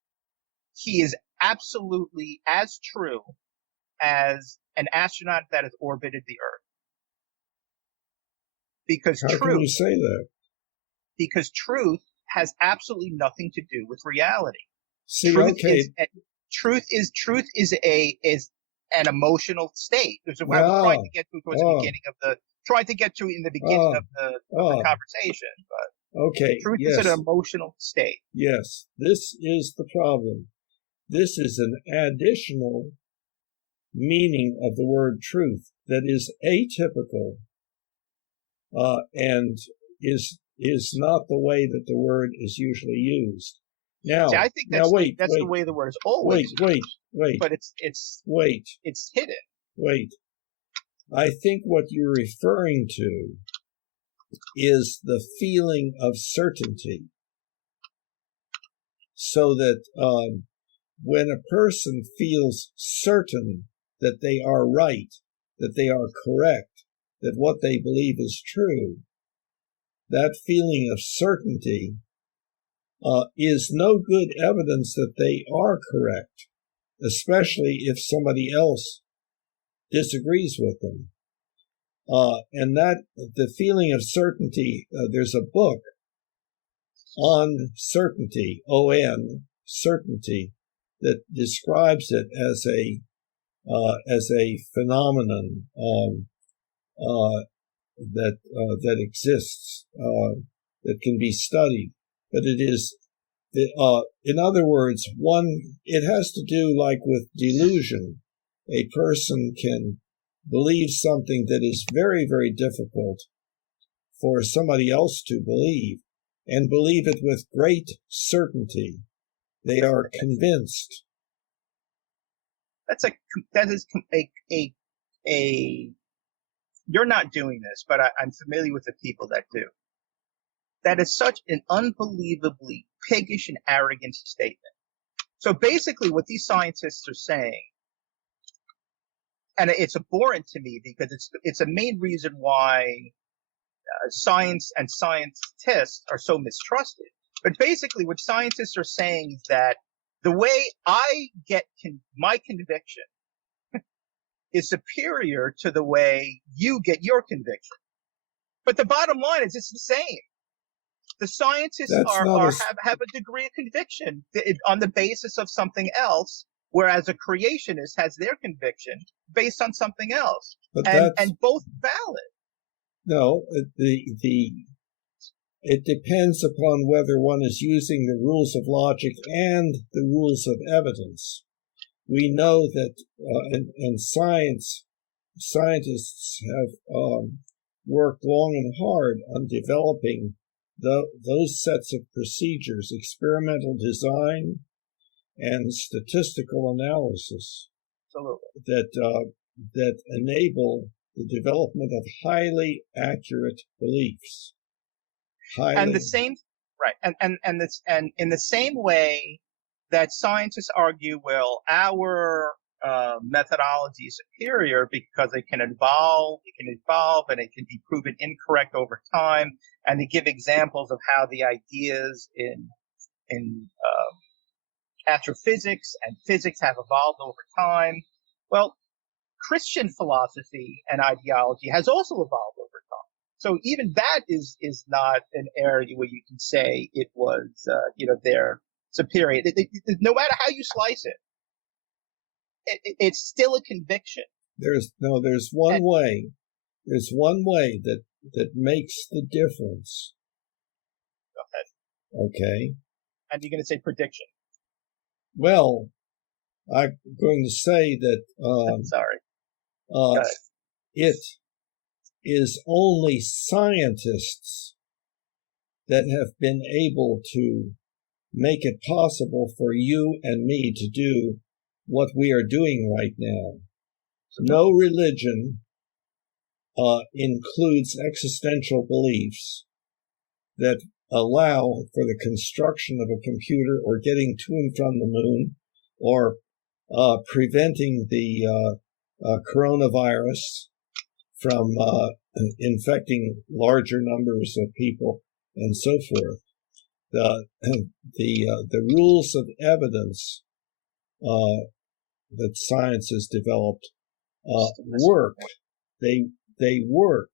He is absolutely as true as an astronaut that has orbited the Earth. Because How can you say that? Because truth has absolutely nothing to do with reality. See, truth is an emotional state. There's what I was trying to get to towards the beginning of the conversation. But truth is an emotional state. Yes, this is the problem. This is an additional meaning of the word truth that is atypical, and is not the way that the word is usually used. Now, See, I think now that's the way the word is always used, but it's hidden. wait. I think what you're referring to is the feeling of certainty. So that when a person feels certain that they are right, that they are correct, that what they believe is true, that feeling of certainty is no good evidence that they are correct, especially if somebody else disagrees with them. And that the feeling of certainty, there's a book on certainty, O-N, certainty, that describes it as a phenomenon that exists, that can be studied. But it is, in other words, it has to do like with delusion. A person can believe something that is very, very difficult for somebody else to believe, and believe it with great certainty. They are convinced. That is a you're not doing this, but I'm familiar with the people that do. That is such an unbelievably piggish and arrogant statement. So basically what these scientists are saying, and it's abhorrent to me because it's a main reason why science and scientists are so mistrusted. But basically what scientists are saying is that the way I get my conviction is superior to the way you get your conviction. But the bottom line is it's the same. The scientists have a degree of conviction on the basis of something else, whereas a creationist has their conviction based on something else. And both valid. No, it depends upon whether one is using the rules of logic and the rules of evidence. We know that in science, scientists have worked long and hard on developing those sets of procedures, experimental design and statistical analysis, that enable the development of highly accurate beliefs. And the same, right? And in the same way that scientists argue, well, our methodology is superior because it can evolve, and it can be proven incorrect over time. And they give examples of how the ideas in astrophysics and physics have evolved over time. Well, Christian philosophy and ideology has also evolved over time. So even that is not an area where you can say it was, they're superior. No matter how you slice it, it's still a conviction. There's one way that makes the difference. Go ahead. Okay. And you're going to say prediction. Well, I'm going to say that sorry. It is only scientists that have been able to make it possible for you and me to do what we are doing right now. No religion includes existential beliefs that allow for the construction of a computer or getting to and from the moon or preventing the coronavirus from infecting larger numbers of people and so forth. The rules of evidence that science has developed work. They work.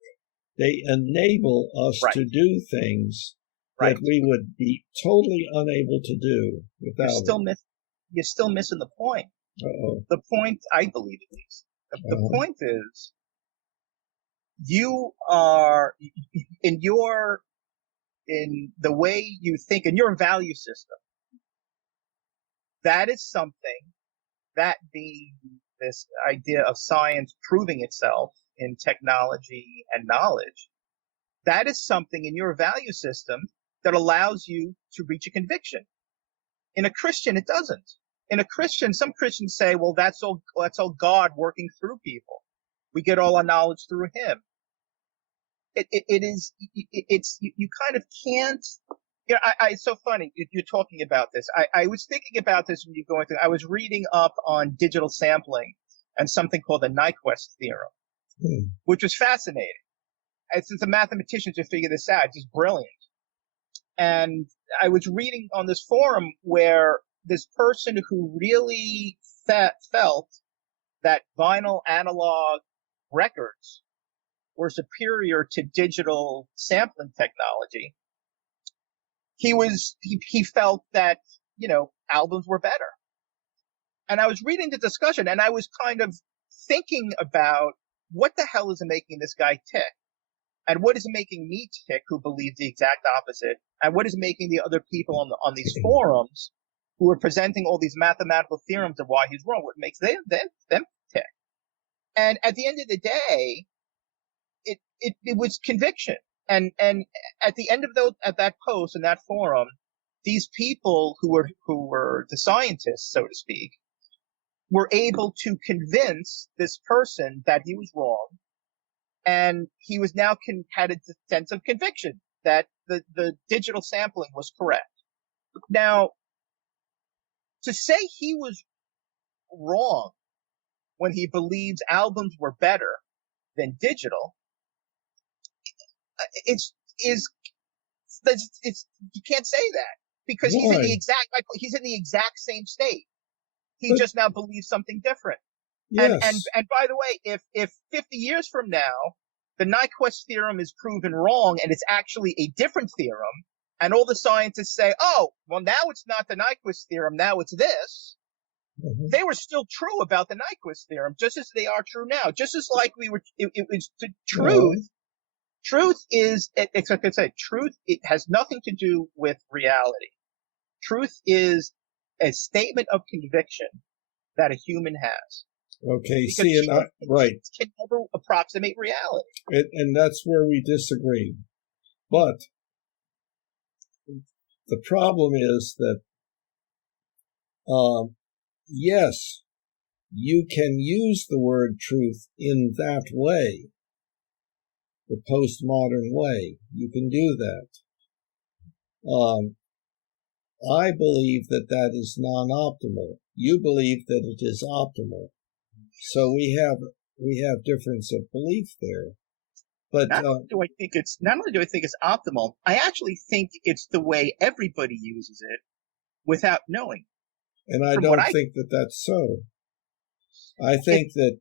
They enable us to do things that we would be totally unable to do without it. You're still missing the point. Uh-oh. The point, I believe at least, the point is you are in the way you think, in your value system, that is something, that being this idea of science proving itself in technology and knowledge, that is something in your value system that allows you to reach a conviction. In a Christian, it doesn't. In a Christian, some Christians say, well, that's all God working through people. We get all our knowledge through him. You kind of can't, it's so funny you're talking about this. I was thinking about this when you're going through, I was reading up on digital sampling and something called the Nyquist theorem, which was fascinating. And since the mathematicians have figured this out, it's just brilliant. And I was reading on this forum where this person who really felt that vinyl analog records were superior to digital sampling technology, he felt that, albums were better. And I was reading the discussion and I was kind of thinking about what the hell is making this guy tick? And what is making me tick, who believe the exact opposite? And what is making the other people on these forums who are presenting all these mathematical theorems of why he's wrong? What makes them tick? And at the end of the day, it was conviction. And at the end of that post in that forum, these people who were the scientists, so to speak, were able to convince this person that he was wrong. And he was now had a sense of conviction that the digital sampling was correct. Now, to say he was wrong when he believes albums were better than digital, it's you can't say that, because he's in the exact same state. He just now believes something different. Yes. And by the way, if 50 years from now the Nyquist theorem is proven wrong and it's actually a different theorem, and all the scientists say, oh, well, now it's not the Nyquist theorem, now it's this, they were still true about the Nyquist theorem, just as they are true now. Just as like it was the truth. Truth is, like I said, truth, it has nothing to do with reality. Truth is a statement of conviction that a human has. Okay, see, right. It can never approximate reality. And that's where we disagree. But the problem is that, yes, you can use the word truth in that way, the postmodern way. You can do that. I believe that is non-optimal. You believe that it is optimal. So we have difference of belief there. But not only do I think it's optimal, I actually think it's the way everybody uses it without knowing. And I don't think that that's so. I think that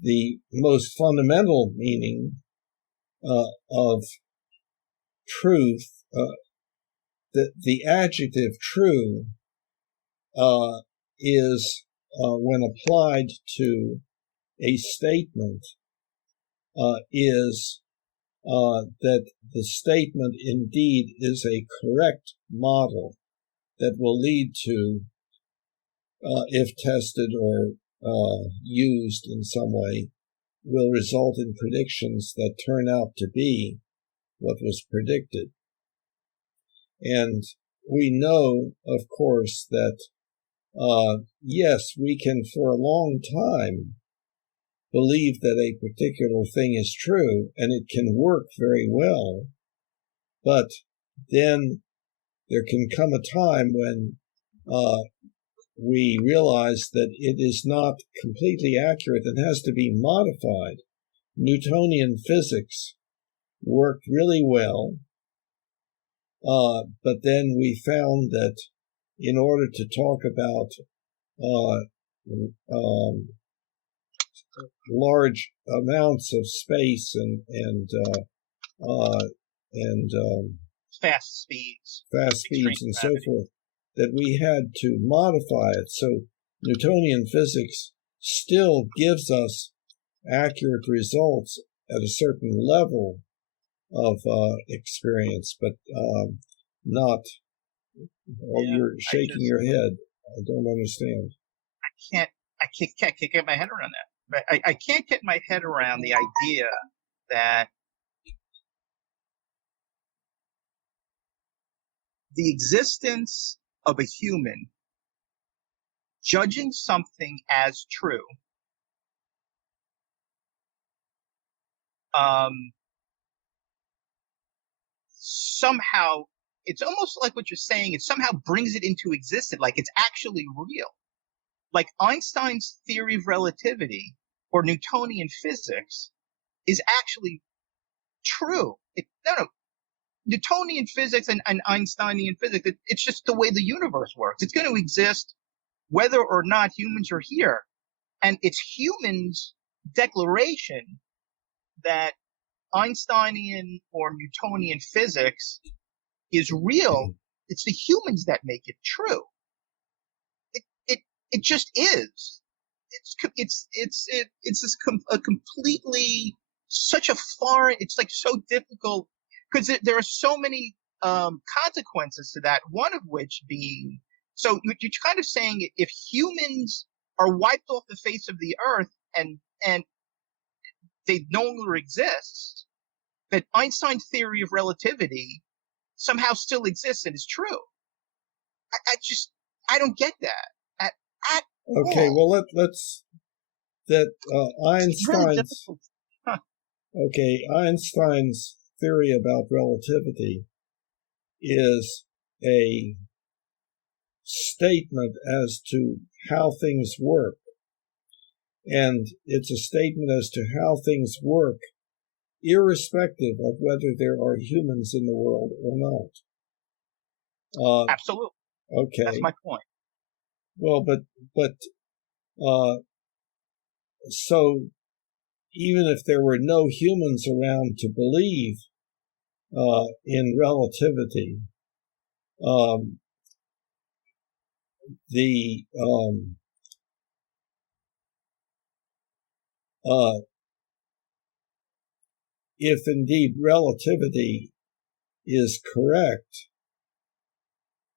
the most fundamental meaning of truth, the adjective true, is when applied to a statement, is that the statement indeed is a correct model that will lead to, if tested or used in some way, will result in predictions that turn out to be what was predicted. And we know, of course, that yes, we can for a long time believe that a particular thing is true, and it can work very well, but then there can come a time when we realize that it is not completely accurate and has to be modified. Newtonian physics worked really well, but then we found that in order to talk about large amounts of space and fast speeds and so forth, that we had to modify it. So Newtonian physics still gives us accurate results at a certain level of experience, but not. You're shaking your head. I don't understand. I can't get my head around that. I can't get my head around the idea that the existence of a human judging something as true somehow, it's almost like what you're saying, it somehow brings it into existence, like it's actually real. Like Einstein's theory of relativity or Newtonian physics is actually true. No, Newtonian physics and Einsteinian physics, it's just the way the universe works. It's going to exist whether or not humans are here. And it's humans' declaration that Einsteinian or Newtonian physics is real. It's the humans that make it true. It just is. It's a completely, such a foreign, it's like so difficult because there are so many consequences to that, one of which being, so you're kind of saying if humans are wiped off the face of the earth and they no longer exist, that Einstein's theory of relativity somehow still exists and is true. I don't get that at Okay, all. well let's that Einstein's Really okay, Einstein's theory about relativity is a statement as to how things work. And it's a statement as to how things work, irrespective of whether there are humans in the world or not. Absolutely. Okay. That's my point. Well, but so even if there were no humans around to believe in relativity, if indeed relativity is correct,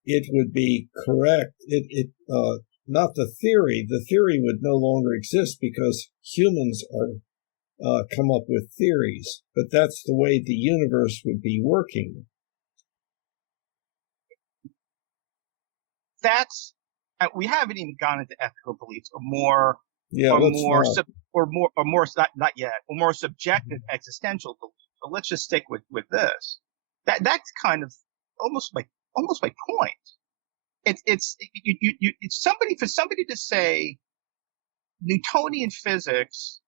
it would be correct. Not the theory. The theory would no longer exist because humans are come up with theories. But that's the way the universe would be working. That's we haven't even gone into ethical beliefs or more. Yeah, Not yet, or more subjective existential beliefs. So let's just stick with this. That's kind of almost my point. It's somebody, for somebody to say Newtonian physics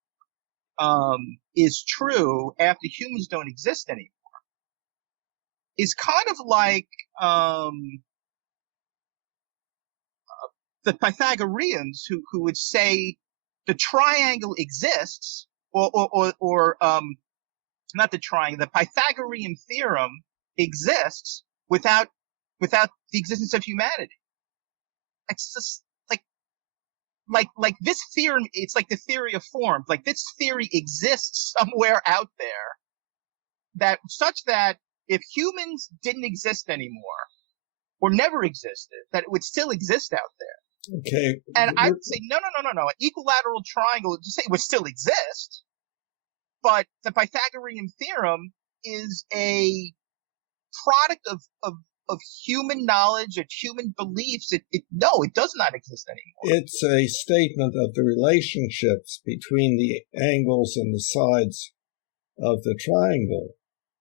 is true after humans don't exist anymore is kind of like the Pythagoreans who would say the triangle exists, or not the triangle, the Pythagorean theorem exists without the existence of humanity. It's just like this theorem, it's like the theory of forms. Like this theory exists somewhere out there that such that if humans didn't exist anymore or never existed, that it would still exist out there. Okay. And I would say, no. An equilateral triangle, just say it would still exist, but the Pythagorean theorem is a product of human knowledge, of human beliefs. It does not exist anymore. It's a statement of the relationships between the angles and the sides of the triangle.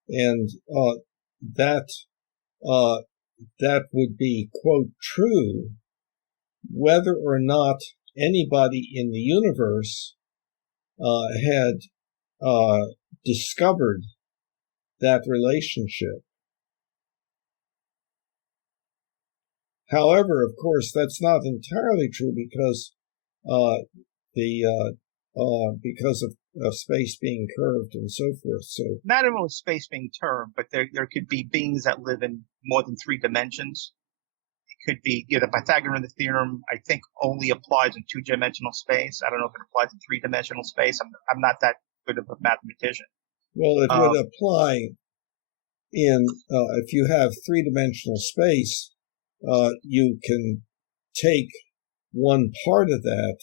And that would be, quote, true, whether or not anybody in the universe had discovered that relationship. However, of course, that's not entirely true because because of space being curved and so forth. So not only space being curved, but there could be beings that live in more than 3 dimensions. It could be, the Pythagorean theorem, I think, only applies in 2-dimensional space. I don't know if it applies in 3-dimensional space. I'm not that good of a mathematician. Well, it would apply in if you have 3-dimensional space. You can take one part of that,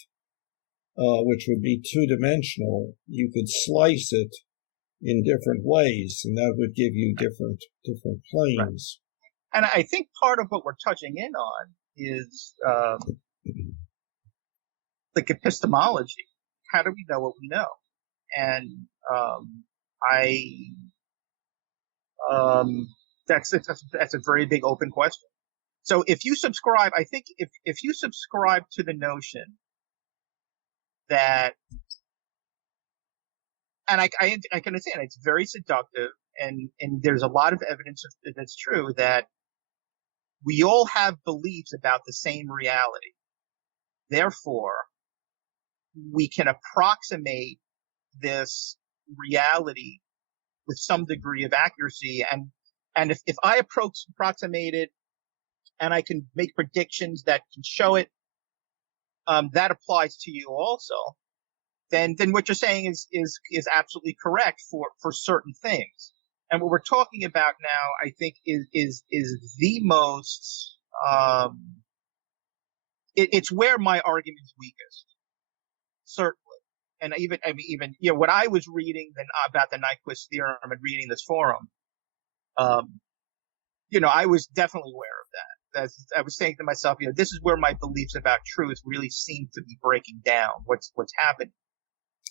which would be 2-dimensional. You could slice it in different ways, and that would give you different planes. And I think part of what we're touching in on is like epistemology. How do we know what we know? And that's a very big open question. So if you subscribe, I think if you subscribe to the notion that, and I can understand it's very seductive, and there's a lot of evidence that's true, that we all have beliefs about the same reality. Therefore, we can approximate this reality with some degree of accuracy. And if I approximate it and I can make predictions that can show it, that applies to you also. Then what you're saying is absolutely correct for certain things. And what we're talking about now, I think, is the most, it's where my argument is weakest, certainly. And even when I was reading about the Nyquist theorem and reading this forum, I was definitely aware of that. As I was saying to myself, this is where my beliefs about truth really seem to be breaking down. What's happening?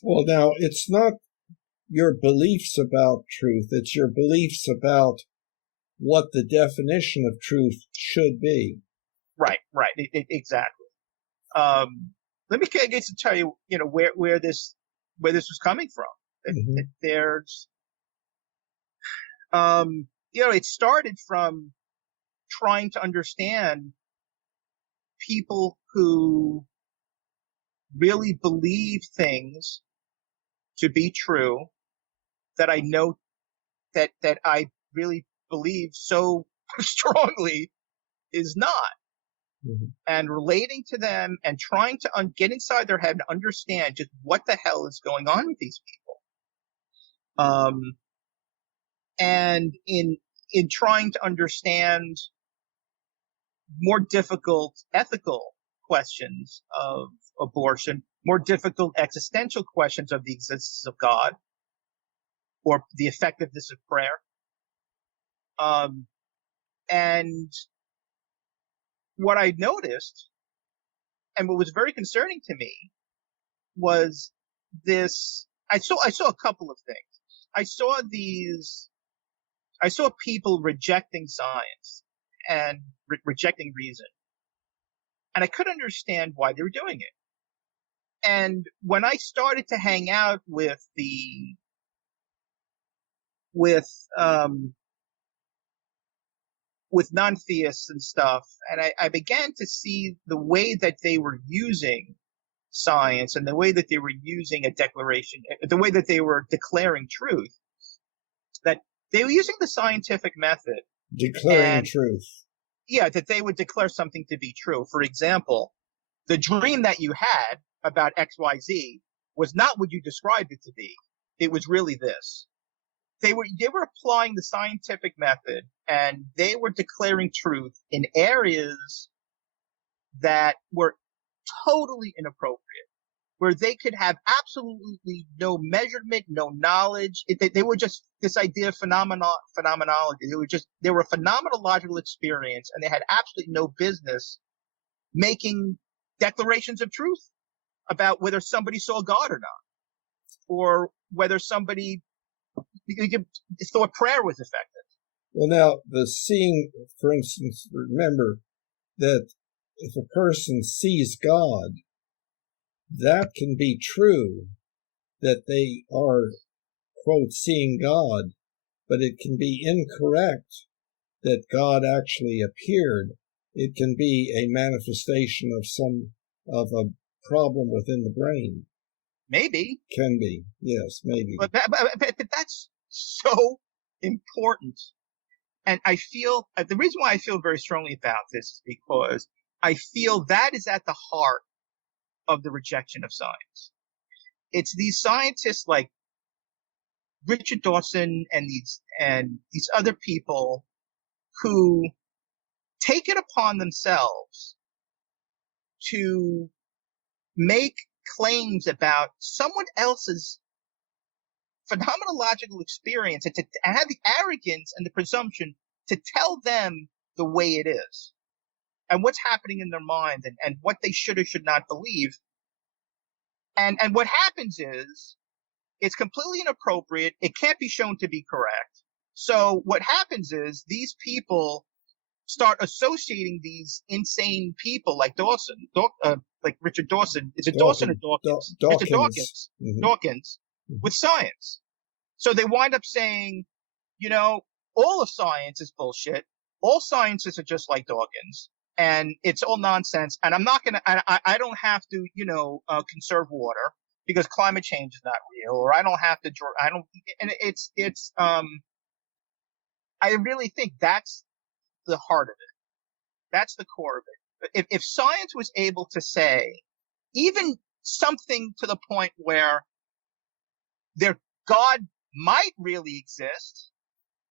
Well, now, it's not your beliefs about truth, it's your beliefs about what the definition of truth should be. Right, exactly. Let me get to tell you, where this was coming from. Mm-hmm. There's, it started from trying to understand people who really believe things to be true that I know that I really believe so strongly is not. Mm-hmm. And relating to them and trying to get inside their head and understand just what the hell is going on with these people. And in trying to understand more difficult ethical questions of abortion, more difficult existential questions of the existence of God or the effectiveness of prayer. And what I noticed, and what was very concerning to me, was this. I saw a couple of things. I saw people rejecting science and rejecting reason, and I couldn't understand why they were doing it. And when I started to hang out with non-theists and stuff, and I began to see the way that they were using science and the way that they were using a declaration, the way that they were declaring truth, that they were using the scientific method. Declaring truth. Yeah, that they would declare something to be true. For example, the dream that you had about XYZ was not what you described it to be. It was really this. They were applying the scientific method, and they were declaring truth in areas that were totally inappropriate, where they could have absolutely no measurement, no knowledge. They were just this idea of phenomenology. They were a phenomenological experience, and they had absolutely no business making declarations of truth about whether somebody saw God or not, or whether somebody thought prayer was effective. Well, now, the seeing, for instance, remember that if a person sees God, that can be true, that they are, quote, seeing God, but it can be incorrect that God actually appeared. It can be a manifestation of a problem within the brain. Maybe. Can be, yes, maybe. But that's so important. And I feel, the reason why I feel very strongly about this is because I feel that is at the heart of the rejection of science. It's these scientists like Richard Dawson and these other people who take it upon themselves to make claims about someone else's phenomenological experience and to have the arrogance and the presumption to tell them the way it is and what's happening in their mind and what they should or should not believe. And what happens is it's completely inappropriate. It can't be shown to be correct. So what happens is these people start associating these insane people like like Richard Dawson. Is it Dawson or Dawkins? Richard Dawkins. Mm-hmm. Dawkins with science. So they wind up saying, all of science is bullshit. All scientists are just like Dawkins, and it's all nonsense. And I'm not gonna. I don't have to, conserve water because climate change is not real, or I don't have to. I don't. And it's. I really think that's the heart of it. That's the core of it. If science was able to say even something to the point where their God might really exist,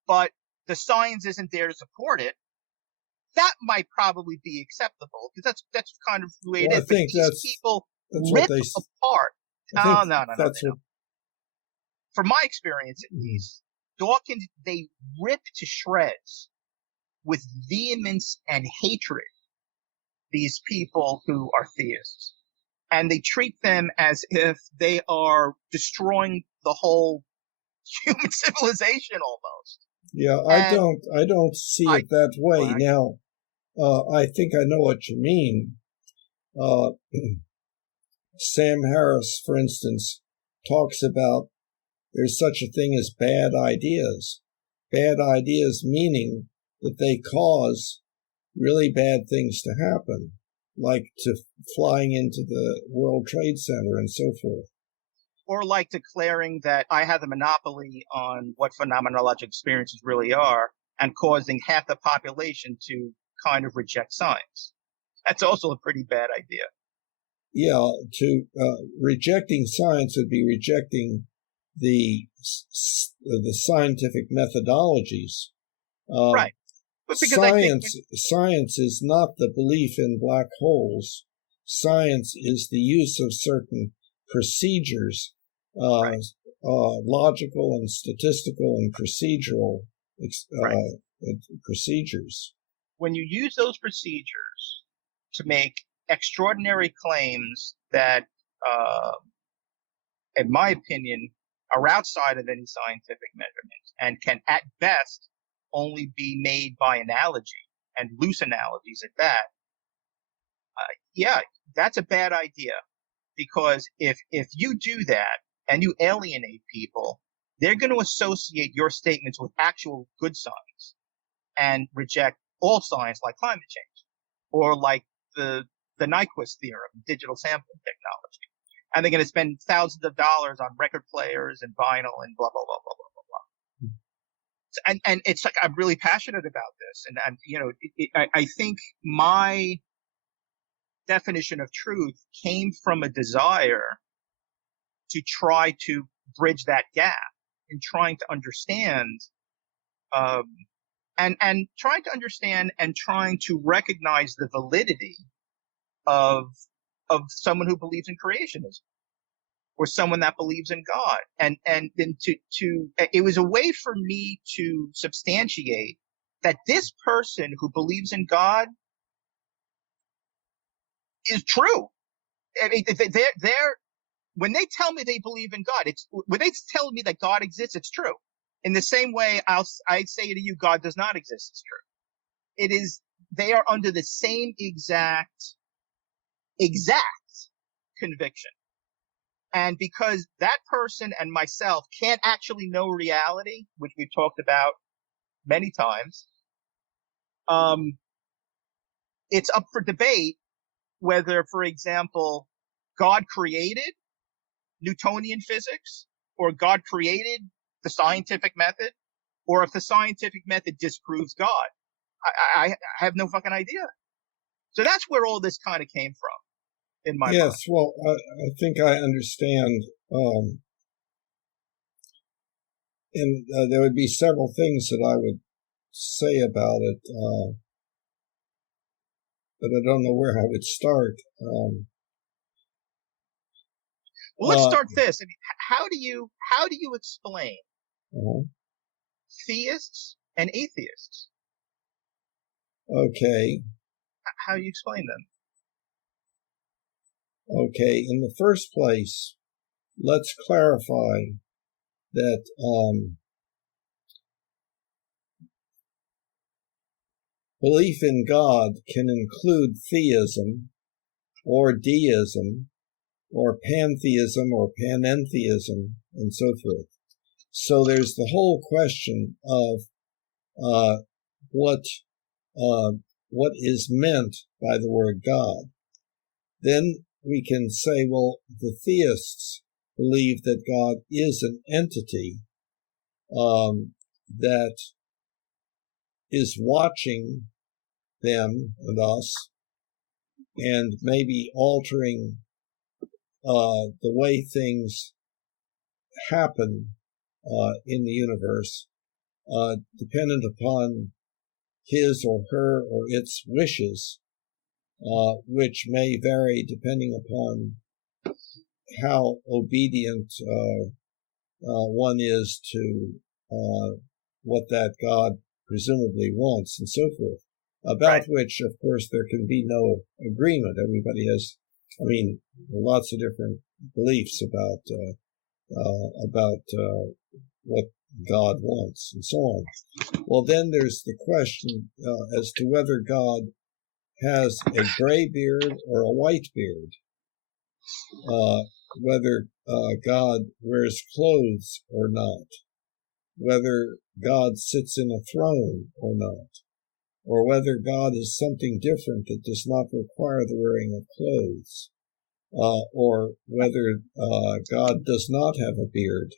but the science isn't there to support it, that might probably be acceptable because that's kind of the way it is. I think but these people rip apart. No. From my experience, at least, Dawkins, they rip to shreds with vehemence and hatred these people who are theists. And they treat them as if they are destroying the whole human civilization almost. Yeah, I don't see it that way. Right. Now, I think I know what you mean. Sam Harris, for instance, talks about there's such a thing as bad ideas. Bad ideas meaning that they cause really bad things to happen, like to flying into the World Trade Center and so forth. Or like declaring that I have the monopoly on what phenomenological experiences really are and causing half the population to kind of reject science. That's also a pretty bad idea. Yeah, rejecting science would be rejecting the scientific methodologies. Right. But science is not the belief in black holes. Science is the use of certain procedures, right. Logical and statistical and procedural procedures. When you use those procedures to make extraordinary claims that, in my opinion, are outside of any scientific measurement and can at best only be made by analogy and loose analogies at that, that's a bad idea. Because if you do that and you alienate people, they're going to associate your statements with actual good science and reject all science like climate change or like the Nyquist theorem, digital sampling technology. And they're going to spend thousands of dollars on record players and vinyl and blah, blah, blah, blah, blah, blah, blah. And it's like, I'm really passionate about this. And I think my definition of truth came from a desire to try to bridge that gap in trying to understand, and trying to understand and trying to recognize the validity of someone who believes in creationism or someone that believes in God. And then it was a way for me to substantiate that this person who believes in God is true. I mean, they're when they tell me they believe in God, when they tell me that God exists, it's true. In the same way, I'd say to you, God does not exist. It's true. It is. They are under the same exact conviction. And because that person and myself can't actually know reality, which we've talked about many times, it's up for debate whether, for example, God created Newtonian physics or God created the scientific method, or if the scientific method disproves God. I have no fucking idea. So that's where all this kind of came from in my mind. Yes, well, I think I understand. And there would be several things that I would say about it, but I don't know where I would start. Well, let's start this. I mean, how do you explain theists and atheists Okay. How do you explain them? Okay. In the first place, let's clarify that belief in God can include theism or deism or pantheism or panentheism and so forth. So there's the whole question of what is meant by the word God. Then we can say, well, the theists believe that God is an entity that is watching them and us and maybe altering the way things happen in the universe, dependent upon his or her or its wishes, which may vary depending upon how obedient one is to what that God presumably wants and so forth, about which, of course, there can be no agreement. Everybody has, lots of different beliefs about what God wants and so on. Well, then there's the question as to whether God has a gray beard or a white beard, whether God wears clothes or not, whether God sits in a throne or not, or whether God is something different that does not require the wearing of clothes, or whether God does not have a beard.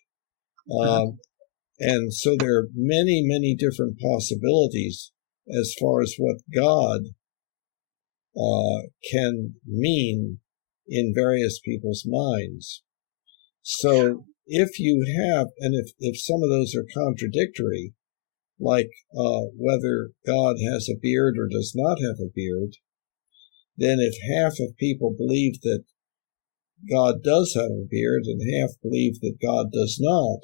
And so there are many, many different possibilities as far as what God can mean in various people's minds. So if you have, and if some of those are contradictory, like whether God has a beard or does not have a beard, then if half of people believe that God does have a beard and half believe that God does not,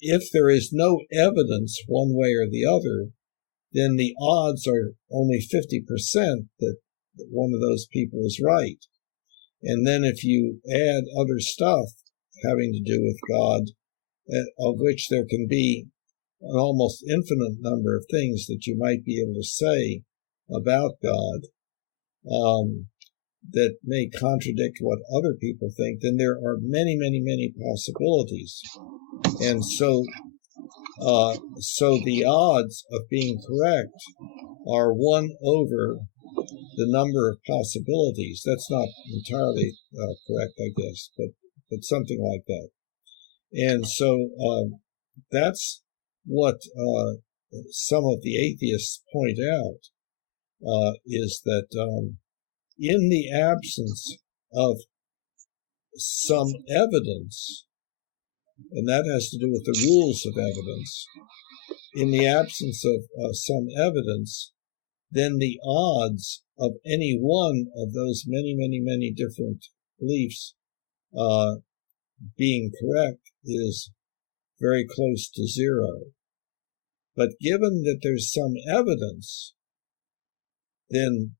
if there is no evidence one way or the other, then the odds are only 50% that one of those people is right. And then if you add other stuff having to do with God, of which there can be an almost infinite number of things that you might be able to say about God that may contradict what other people think, then there are many, many, many possibilities. And so the odds of being correct are 1 over the number of possibilities. That's not entirely correct, I guess, but something like that. And so that's what some of the atheists point out, is that in the absence of some evidence, and that has to do with the rules of evidence, in the absence of some evidence, then the odds of any one of those many, many, many different beliefs being correct is very close to 0. But given that there's some evidence, then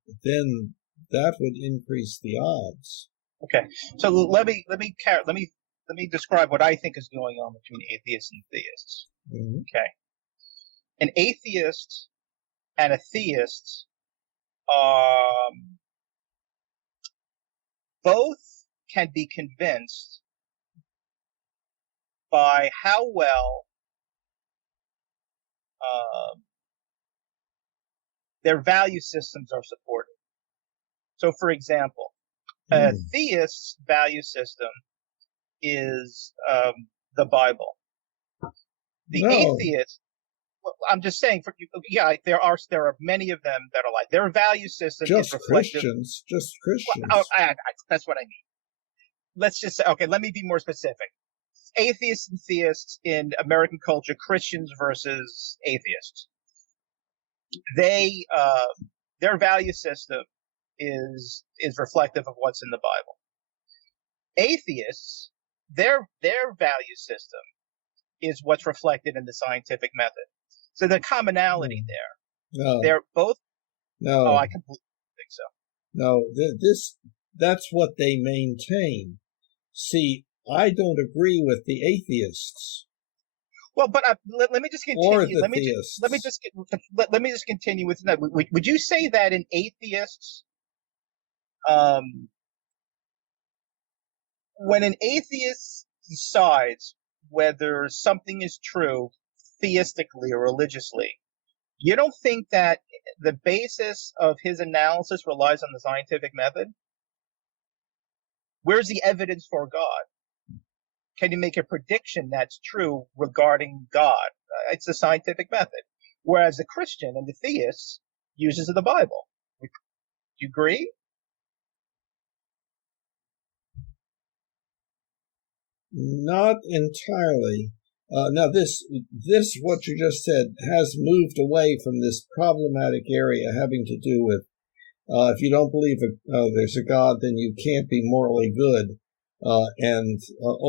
that would increase the odds. Okay, so let me describe what I think is going on between atheists and theists. Mm-hmm. Okay, an atheist and a theist, both can be convinced by how well their value systems are supported. So, for example, a theist's value system is the Bible. The atheist, well, I'm just saying, there are many of them that are like their value system just is reflective. Just Christians. Well, that's what I mean. Let's just say, okay, let me be more specific. Atheists and theists in American culture, Christians versus atheists. Their value system is reflective of what's in the Bible. Atheists, their value system is what's reflected in the scientific method. So the commonality there No, They're both. Oh, no, I completely think so. no. That's what they maintain. See, I don't agree with the atheists Well, but let me just or continue. the Let me theists. just let me just continue with that. Would you say that an atheist, um, when an atheist decides whether something is true theistically or religiously, you don't think that the basis of his analysis relies on the scientific method? Where's the evidence for God? Can you make a prediction that's true regarding God? It's the scientific method. Whereas the Christian and the theist uses the Bible. Do you agree? Not entirely. Now, this what you just said has moved away from this problematic area having to do with if you don't believe there's a God, then you can't be morally good. Oh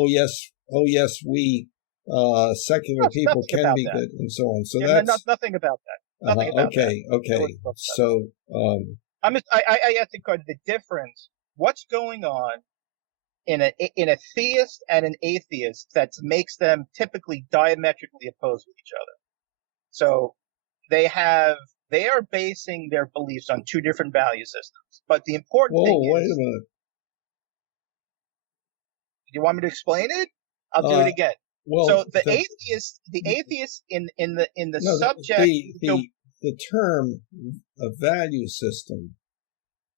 yes, we secular people Nothing can about be that. good, and so on. So Yeah, nothing about that. Nothing about that. okay. So I asked the difference. What's going on in a theist and an atheist that makes them typically diametrically opposed with each other? So they are basing their beliefs on two different value systems. But the important thing wait a is, minute. do you want me to explain it? I'll do it again. Well, So the atheist in the subject. The term a value system,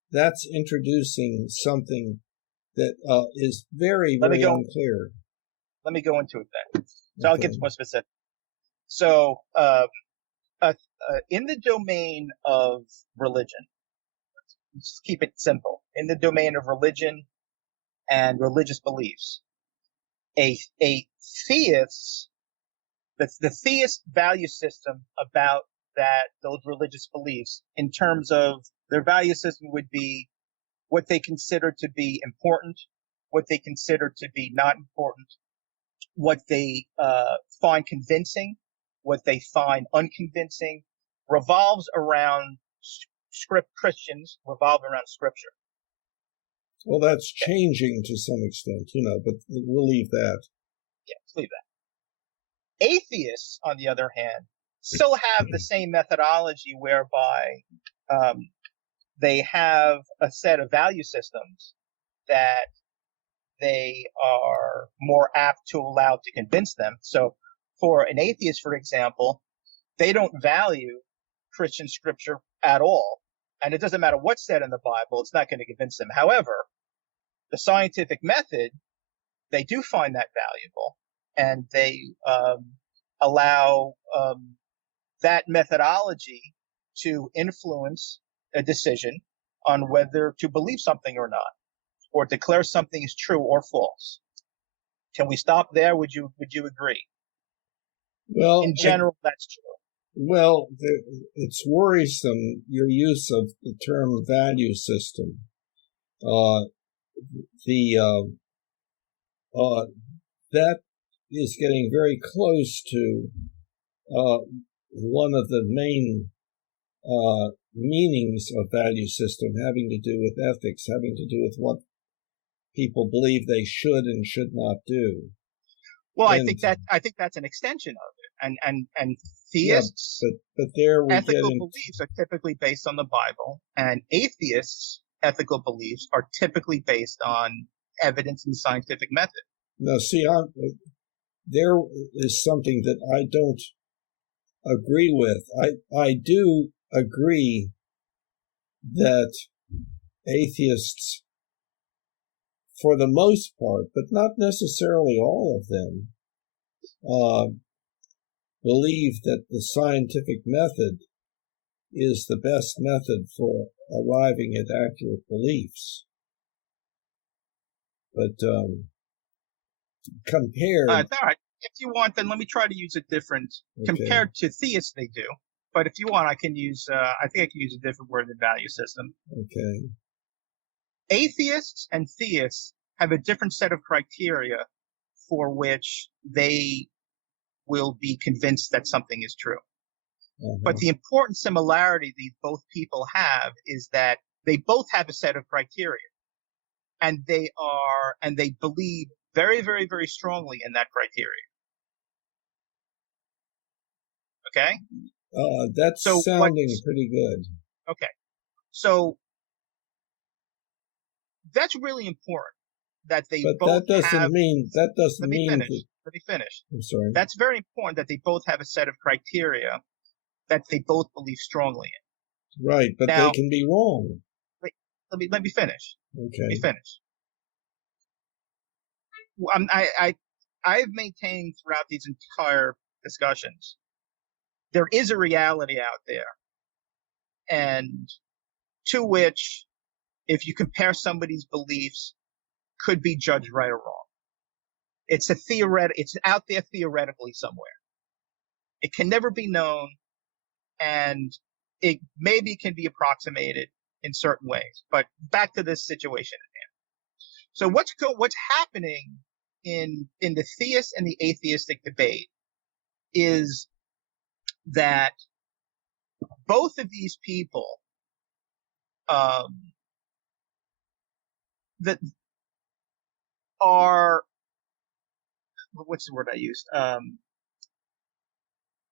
that's introducing something that is very unclear. Let me go into it then. So I'll get more specific. So in the domain of religion, let's keep it simple. In the domain of religion and religious beliefs, a theist, the theist value system about those religious beliefs in terms of their value system would be what they consider to be important, what they consider to be not important, what they find convincing, what they find unconvincing, revolves around Christians revolve around Scripture. Well, that's changing to some extent, but we'll leave that. Yeah, leave that. Atheists, on the other hand, still have the same methodology whereby they have a set of value systems that they are more apt to allow to convince them. So for an atheist, for example, they don't value Christian scripture at all. And it doesn't matter what's said in the Bible, it's not going to convince them. However, the scientific method, they do find that valuable, and they allow that methodology to influence a decision on whether to believe something or not, or declare something is true or false. Can we stop there? Would you agree? Well, in general, that's true. Well, it's worrisome, your use of the term value system. That is getting very close to one of the main meanings of value system, having to do with ethics, having to do with what people believe they should and should not do. Well, I think that's an extension of it, and theists, but there we ethical beliefs are typically based on the Bible, and atheists' ethical beliefs are typically based on evidence and scientific method. Now, see, there is something that I don't agree with. I do agree that atheists, for the most part, but not necessarily all of them, believe that the scientific method is the best method for arriving at accurate beliefs. But compared... all right. If you want, then let me try to use a different... Okay. Compared to theists, they do. But if you want, I can use... I think I can use a different word than value system. Okay. Atheists and theists have a different set of criteria for which they will be convinced that something is true. But the important similarity these both people have is that they both have a set of criteria, and they believe very, very, very strongly in that criteria. Okay? That's So sounding pretty good. Okay. So that's really important that they But both that doesn't have. mean Let me that, finish. I'm sorry. That's very important that they both have a set of criteria that they both believe strongly in. Right, but Now, they can be wrong. wait, let me finish. Okay. Let me finish. I've maintained throughout these entire discussions, there is a reality out there, and to which, if you compare somebody's beliefs, could be judged right or wrong. It's out there theoretically somewhere. It can never be known, and it maybe can be approximated in certain ways. But back to this situation at hand. So what's happening in the theist and the atheistic debate is that both of these people that are, what's the word I used?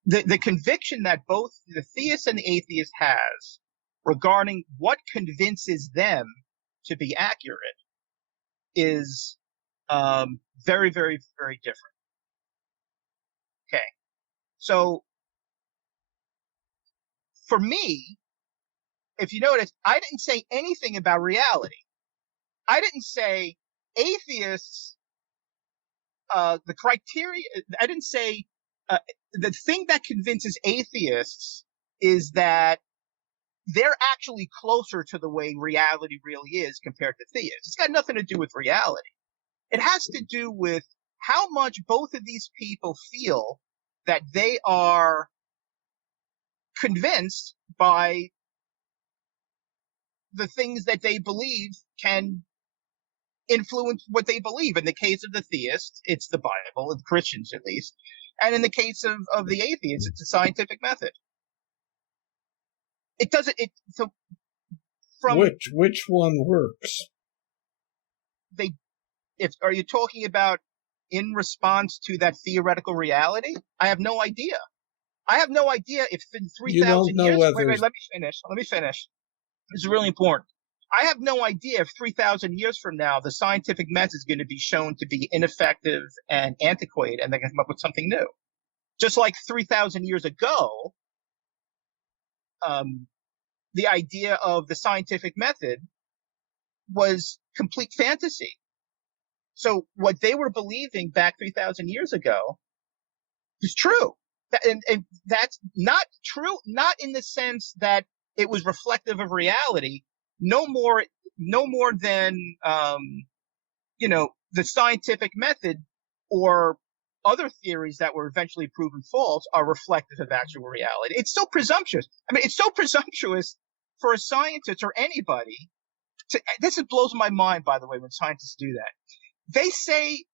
The conviction that both the theist and the atheist has regarding what convinces them to be accurate is very, very, very different. Okay. So for me, if you notice, I didn't say anything about reality. I didn't say atheists, the criteria, I didn't say, the thing that convinces atheists is that they're actually closer to the way reality really is compared to theists. It's got nothing to do with reality. It has to do with how much both of these people feel that they are convinced by the things that they believe can influence what they believe. In the case of the theists, it's the Bible, of Christians at least. And in the case of the atheists, it's the scientific method. It doesn't, so from. Which one works? Are you talking about in response to that theoretical reality? I have no idea. I have no idea if in 3,000 years. Wait, let me finish. This is really important. I have no idea if 3,000 years from now the scientific method is going to be shown to be ineffective and antiquated, and they're going to come up with something new. Just like 3,000 years ago, the idea of the scientific method was complete fantasy. So what they were believing back 3,000 years ago is true. And that's not true, not in the sense that it was reflective of reality, no more than, the scientific method or other theories that were eventually proven false are reflective of actual reality. It's so presumptuous. I mean, it's so presumptuous for a scientist or anybody this blows my mind, by the way, when scientists do that. They say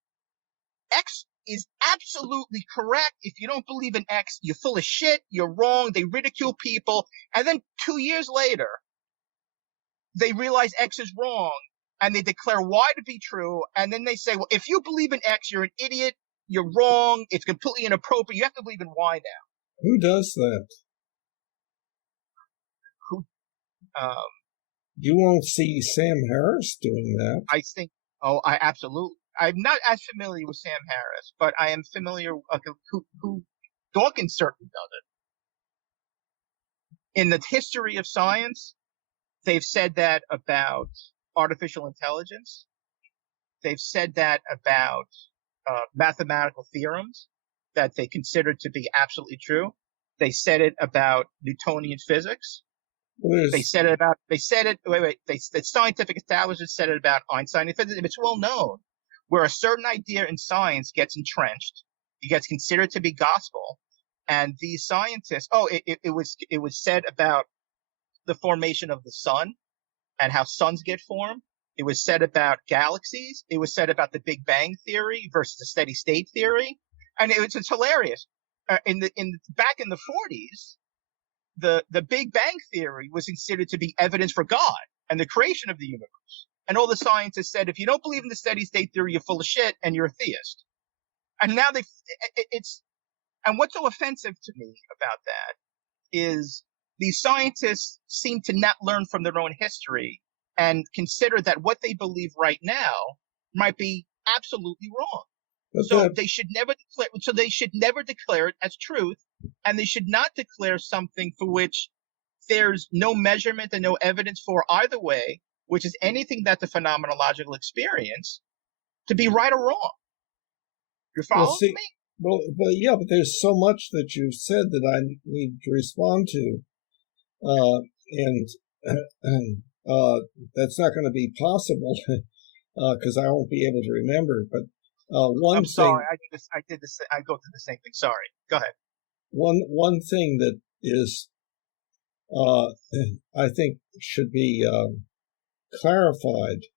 X is absolutely correct. If you don't believe in X, you're full of shit, you're wrong, they ridicule people, and then 2 years later, they realize X is wrong, and they declare Y to be true, and then they say, well, if you believe in X, you're an idiot, you're wrong, it's completely inappropriate, you have to believe in Y now. Who does that? You won't see Sam Harris doing that. I think, I absolutely. I'm not as familiar with Sam Harris, but I am familiar who Dawkins certainly does it. In the history of science, they've said that about artificial intelligence. They've said that about mathematical theorems that they consider to be absolutely true. They said it about Newtonian physics. The scientific establishment said it about Einstein. It's well known where a certain idea in science gets entrenched, it gets considered to be gospel, and these scientists. It was said about the formation of the sun and how suns get formed. It was said about galaxies. It was said about the Big Bang theory versus the steady state theory, and it's hilarious. Back in the 40s. the Big Bang Theory was considered to be evidence for God and the creation of the universe. And all the scientists said, if you don't believe in the steady state theory, you're full of shit and you're a theist. And now and what's so offensive to me about that is these scientists seem to not learn from their own history and consider that what they believe right now might be absolutely wrong. So they should never declare it as truth, and they should not declare something for which there's no measurement and no evidence for either way, which is anything that's a phenomenological experience, to be right or wrong. You're following me? Well, yeah, but there's so much that you've said that I need to respond to, and that's not going to be possible because I won't be able to remember. But I'm sorry, I did this. I go through the same thing. Sorry. Go ahead. One thing that is, I think, should be clarified,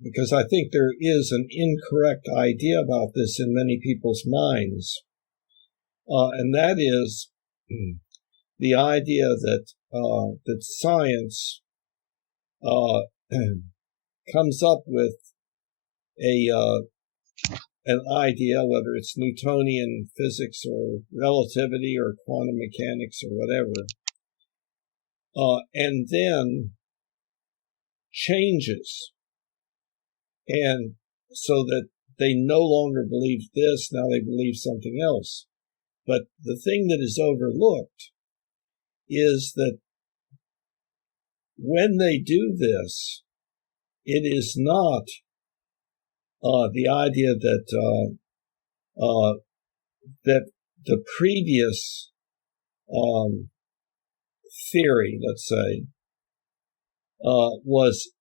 because I think there is an incorrect idea about this in many people's minds, and that is the idea that science comes up with an idea, whether it's Newtonian physics or relativity or quantum mechanics or whatever, and then changes, and so that they no longer believe this, now they believe something else. But the thing that is overlooked is that when they do this, it is not the idea that that the previous theory, let's say, was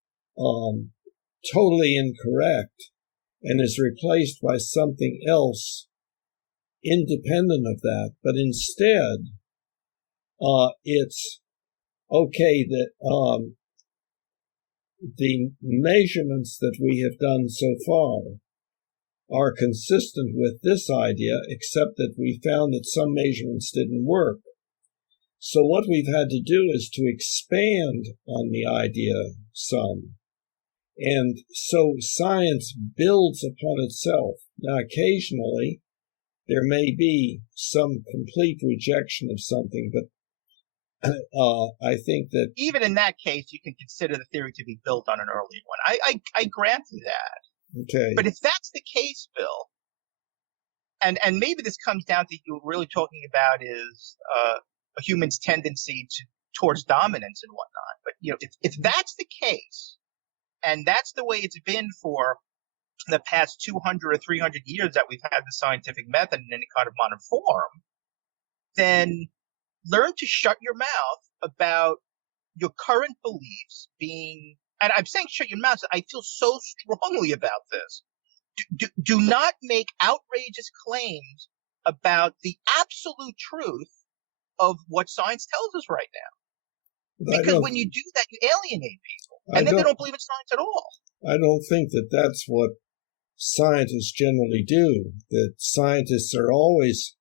totally incorrect and is replaced by something else independent of that, but instead it's okay that the measurements that we have done so far are consistent with this idea, except that we found that some measurements didn't work. So what we've had to do is to expand on the idea some. And so science builds upon itself. Now, occasionally, there may be some complete rejection of something, but I think that even in that case, you can consider the theory to be built on an earlier one. I grant you that. Okay. But if that's the case, Bill, and maybe this comes down to you really talking about is a human's tendency towards dominance and whatnot. But if that's the case, and that's the way it's been for the past 200 or 300 years that we've had the scientific method in any kind of modern form, then learn to shut your mouth about your current beliefs being, and I'm saying shut your mouth, I feel so strongly about this. Do not make outrageous claims about the absolute truth of what science tells us right now. Because when you do that, you alienate people. And then they don't believe in science at all. I don't think that that's what scientists generally do. That scientists are always,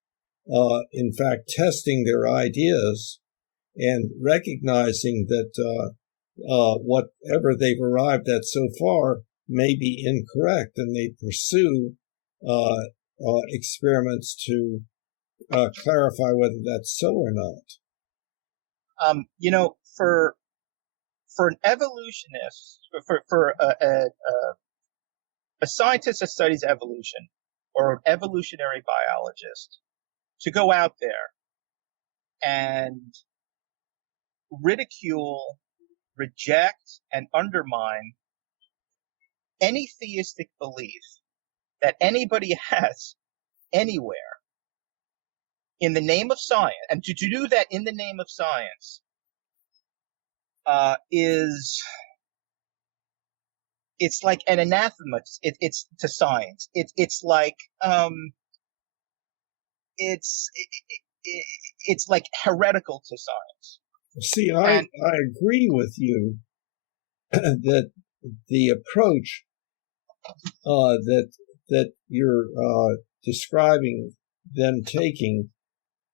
in fact, testing their ideas and recognizing that whatever they've arrived at so far may be incorrect, and they pursue experiments to clarify whether that's so or not. For an evolutionist, for a scientist that studies evolution, or an evolutionary biologist, to go out there and ridicule, reject, and undermine any theistic belief that anybody has anywhere in the name of science, and to do that in the name of science, it's like an anathema. It's to science. It's like it's like heretical to science. See, I agree with you that the approach that you're describing them taking,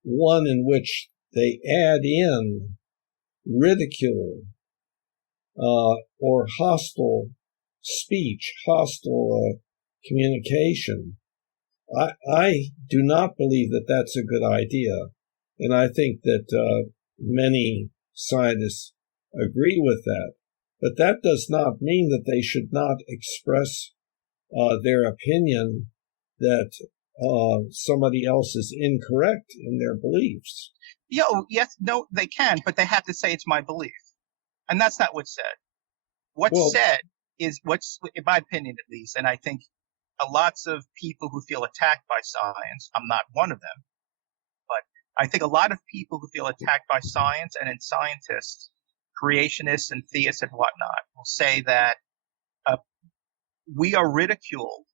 one in which they add in ridicule or hostile speech, hostile communication. I do not believe that that's a good idea. And I think that many scientists agree with that. But that does not mean that they should not express their opinion that somebody else is incorrect in their beliefs. Yes, no, they can, but they have to say it's my belief. And that's not what's said. What's said is in my opinion at least, and I think lots of people who feel attacked by science, I'm not one of them, but I think a lot of people who feel attacked by science and in scientists, creationists and theists and whatnot, will say that we are ridiculed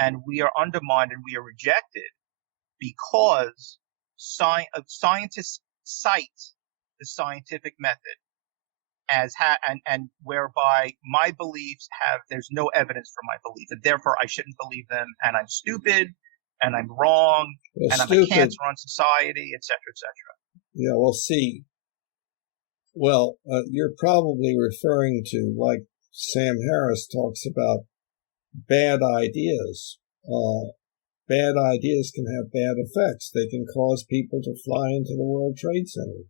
and we are undermined and we are rejected because scientists cite the scientific method as and whereby my beliefs there's no evidence for my belief, and therefore I shouldn't believe them, and I'm stupid, and I'm wrong, and I'm a cancer on society, etc., etc. Yeah, well, see, you're probably referring to, like Sam Harris talks about, bad ideas. Bad ideas can have bad effects. They can cause people to fly into the World Trade Center.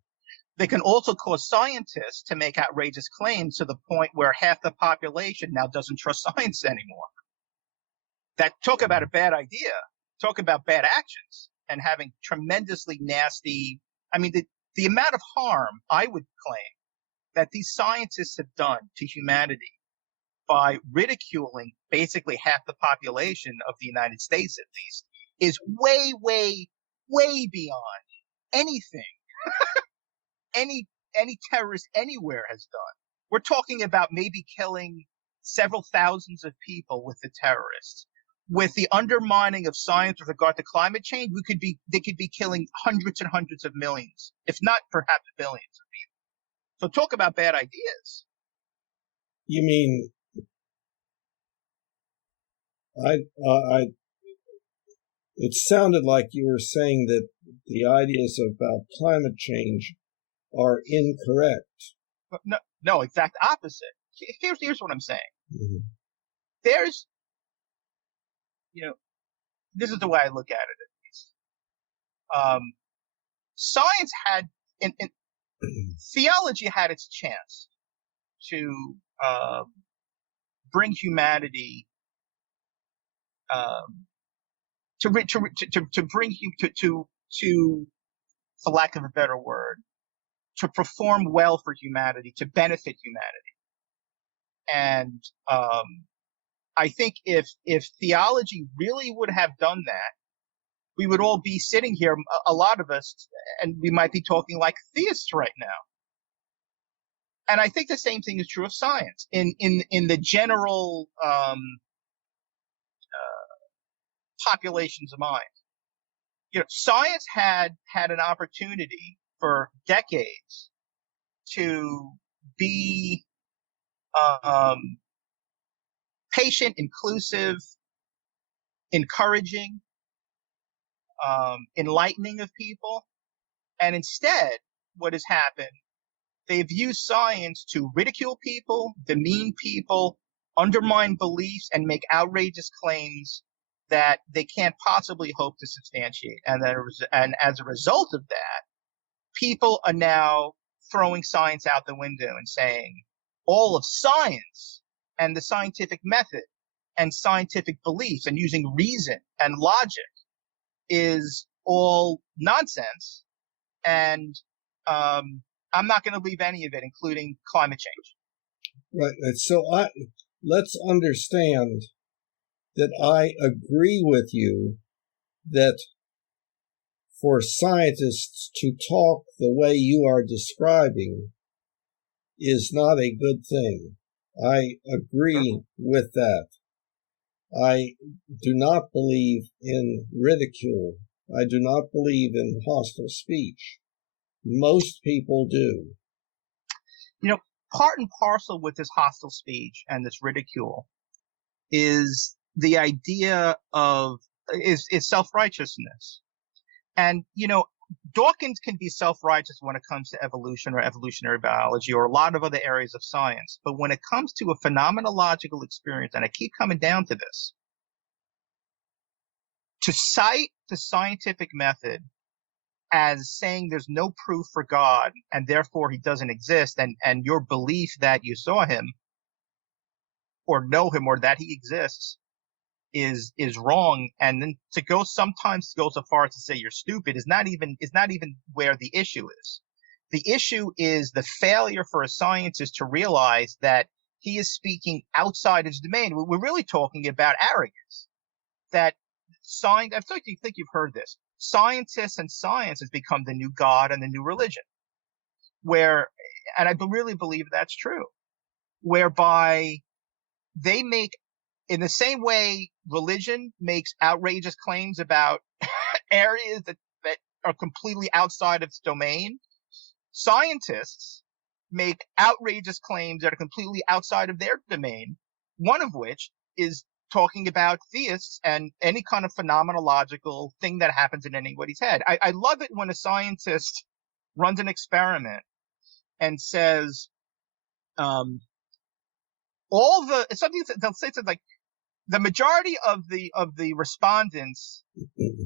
They can also cause scientists to make outrageous claims to the point where half the population now doesn't trust science anymore. Talk about a bad idea. Talk about bad actions and having tremendously nasty. I mean, the amount of harm I would claim that these scientists have done to humanity by ridiculing basically half the population of the United States, at least, is way, way, way beyond anything any terrorist anywhere has done. We're talking about maybe killing several thousands of people with the terrorists. With the undermining of science with regard to climate change, they could be killing hundreds and hundreds of millions, if not perhaps billions of people. So talk about bad ideas. You mean it sounded like you were saying that the ideas about climate change are incorrect. No, exact opposite. Here's what I'm saying. Mm-hmm. There's, this is the way I look at it, at least. Science had, theology had its chance to bring humanity, to bring to, for lack of a better word, to perform well for humanity, to benefit humanity. And I think if theology really would have done that, we would all be sitting here, a lot of us, and we might be talking like theists right now. And I think the same thing is true of science in the general population's mind. Science had an opportunity for decades to be patient, inclusive, encouraging, enlightening of people. And instead, what has happened, they've used science to ridicule people, demean people, undermine beliefs, and make outrageous claims that they can't possibly hope to substantiate. And as a result of that, people are now throwing science out the window and saying all of science and the scientific method and scientific beliefs and using reason and logic is all nonsense. And I'm not going to believe any of it, including climate change. Right. So let's understand that I agree with you that for scientists to talk the way you are describing is not a good thing. I agree with that. I do not believe in ridicule. I do not believe in hostile speech. Most people do. Part and parcel with this hostile speech and this ridicule is the idea of is self-righteousness. And Dawkins can be self-righteous when it comes to evolution or evolutionary biology or a lot of other areas of science. But when it comes to a phenomenological experience, and I keep coming down to this, to cite the scientific method as saying there's no proof for God and therefore he doesn't exist, and your belief that you saw him or know him or that he exists is wrong, and then to sometimes go so far as to say you're stupid is not even where the issue is. The issue is the failure for a scientist to realize that he is speaking outside his domain. We're really talking about arrogance. That science, I think you've heard this. Scientists and science has become the new God and the new religion. And I really believe that's true, whereby they make, in the same way religion makes outrageous claims about areas that are completely outside its domain, scientists make outrageous claims that are completely outside of their domain, one of which is talking about theists and any kind of phenomenological thing that happens in anybody's head. I love it when a scientist runs an experiment and says, they'll say something like, the majority of the respondents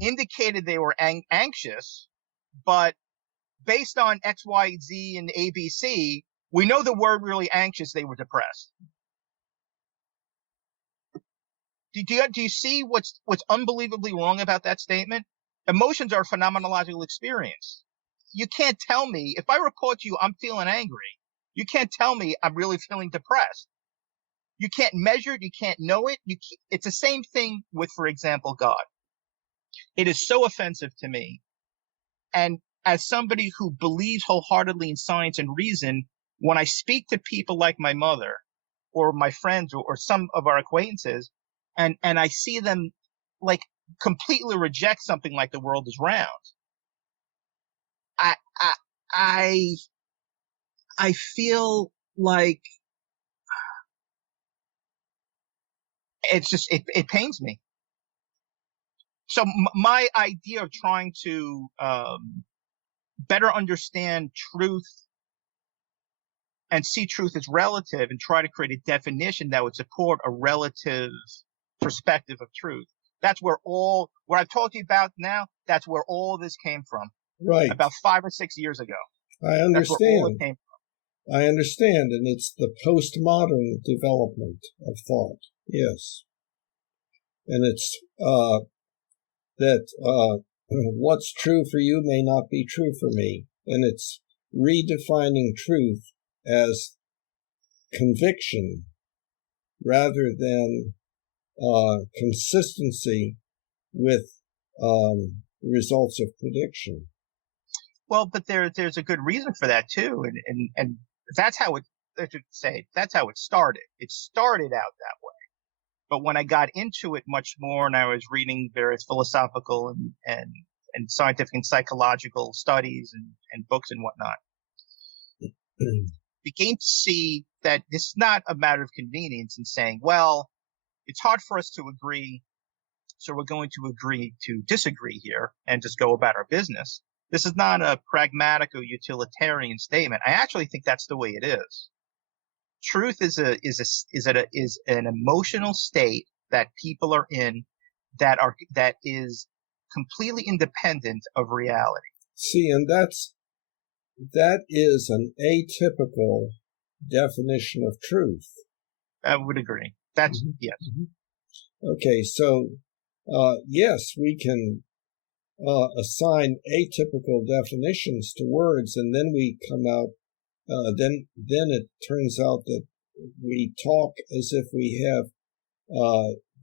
indicated they were anxious, but based on X, Y, Z, and ABC, we know they weren't really anxious, they were depressed. Do you see what's unbelievably wrong about that statement? Emotions are a phenomenological experience. You can't tell me, if I report to you I'm feeling angry, you can't tell me I'm really feeling depressed. You can't measure it, you can't know it. It's the same thing with, for example, God. It is so offensive to me. And as somebody who believes wholeheartedly in science and reason, when I speak to people like my mother or my friends or some of our acquaintances, and I see them like completely reject something like the world is round, I feel like it's just, it pains me. So my idea of trying to better understand truth and see truth as relative and try to create a definition that would support a relative perspective of truth. That's where what I've told you about now, that's where all this came from. Right. About 5 or 6 years ago. I understand. That's where all it came from. I understand. And it's the postmodern development of thought. Yes. And it's that what's true for you may not be true for me. And it's redefining truth as conviction rather than consistency with results of prediction. Well, but there's a good reason for that too, and that's how that's how it started. It started out that way, but when I got into it much more, and I was reading various philosophical and scientific and psychological studies and books and whatnot, began to see that this is not a matter of convenience and saying, well, it's hard for us to agree, so we're going to agree to disagree here and just go about our business. This is not a pragmatic or utilitarian statement. I actually think that's the way it is. Truth is an emotional state that people are in that is completely independent of reality. See, and that is an atypical definition of truth. I would agree. That's yes. Okay, so yes, we can assign atypical definitions to words, and then we come out. Then it turns out that we talk as if we have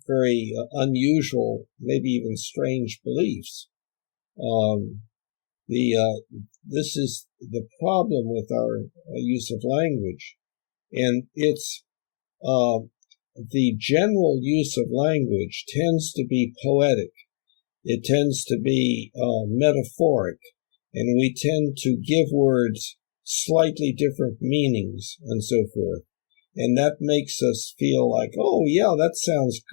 very unusual, maybe even strange beliefs. This is the problem with our use of language, and it's the general use of language tends to be poetic. It tends to be metaphoric, and we tend to give words slightly different meanings and so forth. And that makes us feel like, oh yeah, that sounds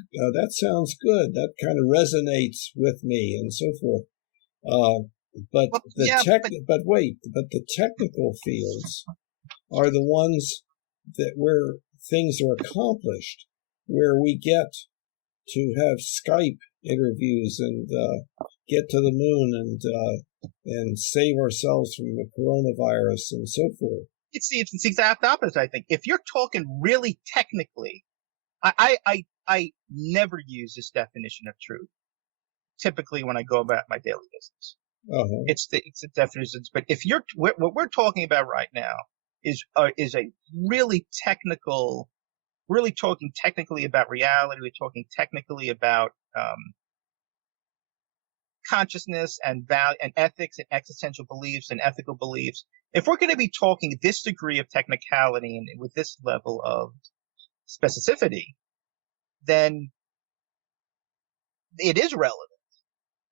good. That kind of resonates with me and so forth. but Well, the yeah, but the technical fields are the ones that where things are accomplished, where we get to have Skype interviews and get to the moon and save ourselves from the coronavirus and so forth. it's the exact opposite. I think if you're talking really technically, I never use this definition of truth. Typically, when I go about my daily business, it's the definitions. But if what we're talking about right now is a really technical. Really talking technically about reality. We're talking technically about consciousness and value and ethics and existential beliefs and ethical beliefs. If we're going to be talking this degree of technicality and with this level of specificity, then it is relevant.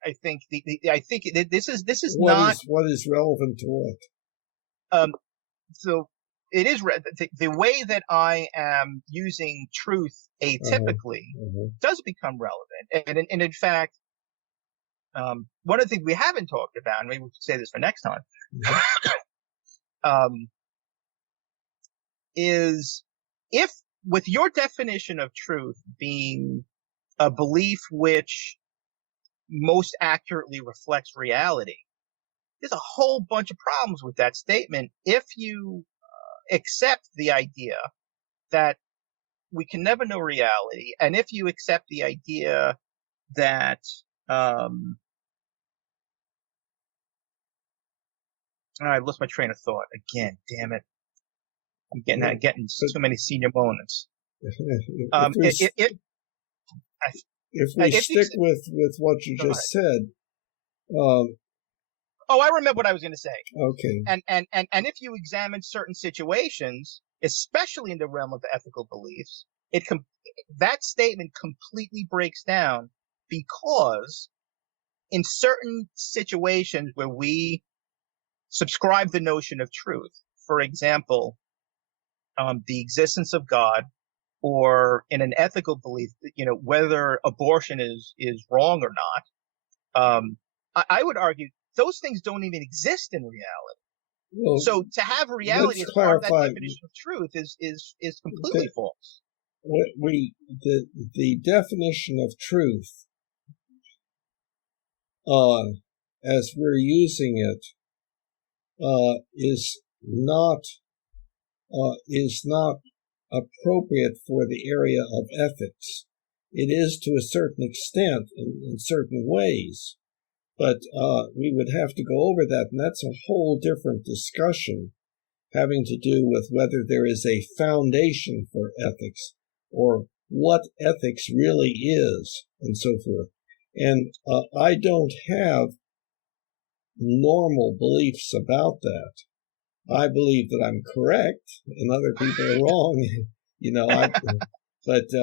I think this is what is relevant to what? So it is the way that I am using truth atypically does become relevant, and in fact, one of the things we haven't talked about, and maybe we could say this for next time, is if with your definition of truth being a belief which most accurately reflects reality, there's a whole bunch of problems with that statement if you accept the idea that we can never know reality, and if you accept the idea that I lost my train of thought again. Damn it! I'm getting too many senior moments. If we stick with what you just said. Oh, I remember what I was going to say. Okay. And if you examine certain situations, especially in the realm of ethical beliefs, that statement completely breaks down, because in certain situations where we subscribe the notion of truth, for example, the existence of God, or in an ethical belief, whether abortion is wrong or not, I would argue those things don't even exist in reality. Well, so to have reality as part of that definition of truth is completely false. The definition of truth, as we're using it, is not appropriate for the area of ethics. It is to a certain extent in certain ways, but we would have to go over that, and that's a whole different discussion having to do with whether there is a foundation for ethics or what ethics really is and so forth. And I don't have normal beliefs about that. I believe that I'm correct and other people are wrong,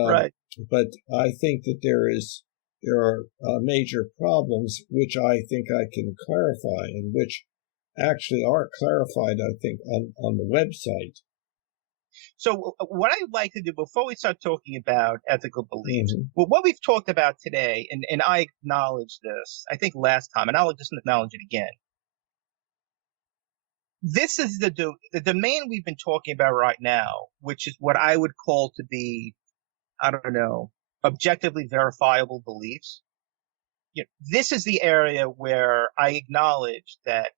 right. But I think that there are major problems which I think I can clarify, and which actually are clarified, I think, on the website. So what I'd like to do before we start talking about ethical beliefs, well, what we've talked about today, and I acknowledged this, I think last time, and I'll just acknowledge it again. This is the domain we've been talking about right now, which is what I would call to be, I don't know, objectively verifiable beliefs. This is the area where I acknowledge that,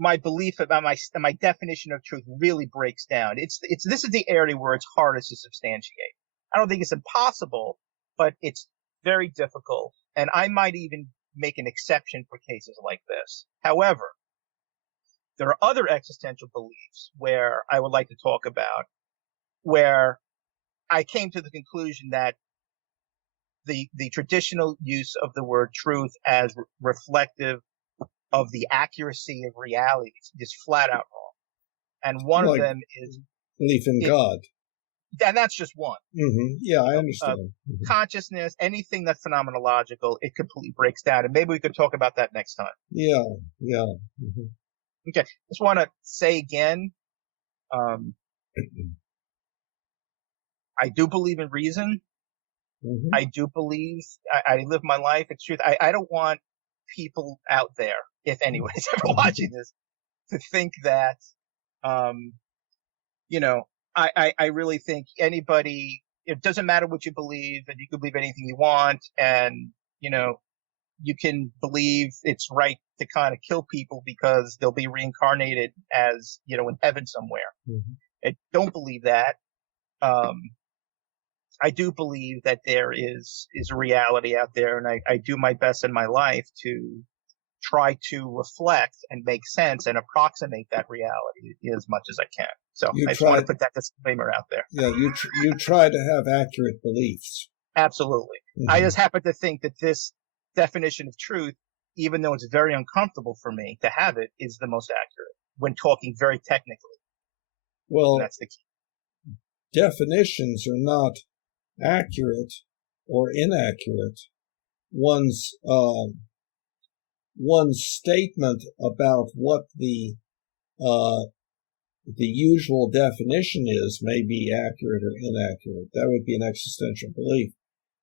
my belief about my definition of truth really breaks down. This is the area where it's hardest to substantiate. I don't think it's impossible, but it's very difficult, and I might even make an exception for cases like this. However, there are other existential beliefs where I would like to talk about, where I came to the conclusion that the traditional use of the word truth as reflective of the accuracy of reality is flat out wrong. And one of them is belief in God. And that's just one. Yeah, I understand. Consciousness, anything that's phenomenological, it completely breaks down. And maybe we could talk about that next time. Yeah. Okay. Just want to say again, I do believe in reason. Mm-hmm. I do believe I live my life. It's truth. I don't want people out there, if anybody's ever watching this, to think that, you know, I really think anybody, it doesn't matter what you believe, and you can believe anything you want, and, you know, you can believe it's right to kind of kill people because they'll be reincarnated as, you know, in heaven somewhere. Mm-hmm. I don't believe that. I do believe that there is a reality out there, and I do my best in my life to try to reflect and make sense and approximate that reality as much as I can. So I just want to put that disclaimer out there. Yeah, you try to have accurate beliefs. Absolutely. Mm-hmm. I just happen to think that this definition of truth, even though it's very uncomfortable for me to have it, is the most accurate when talking very technically. Well, and that's the key. Definitions are not accurate or inaccurate. One's statement about what the usual definition is may be accurate or inaccurate. That would be an existential belief.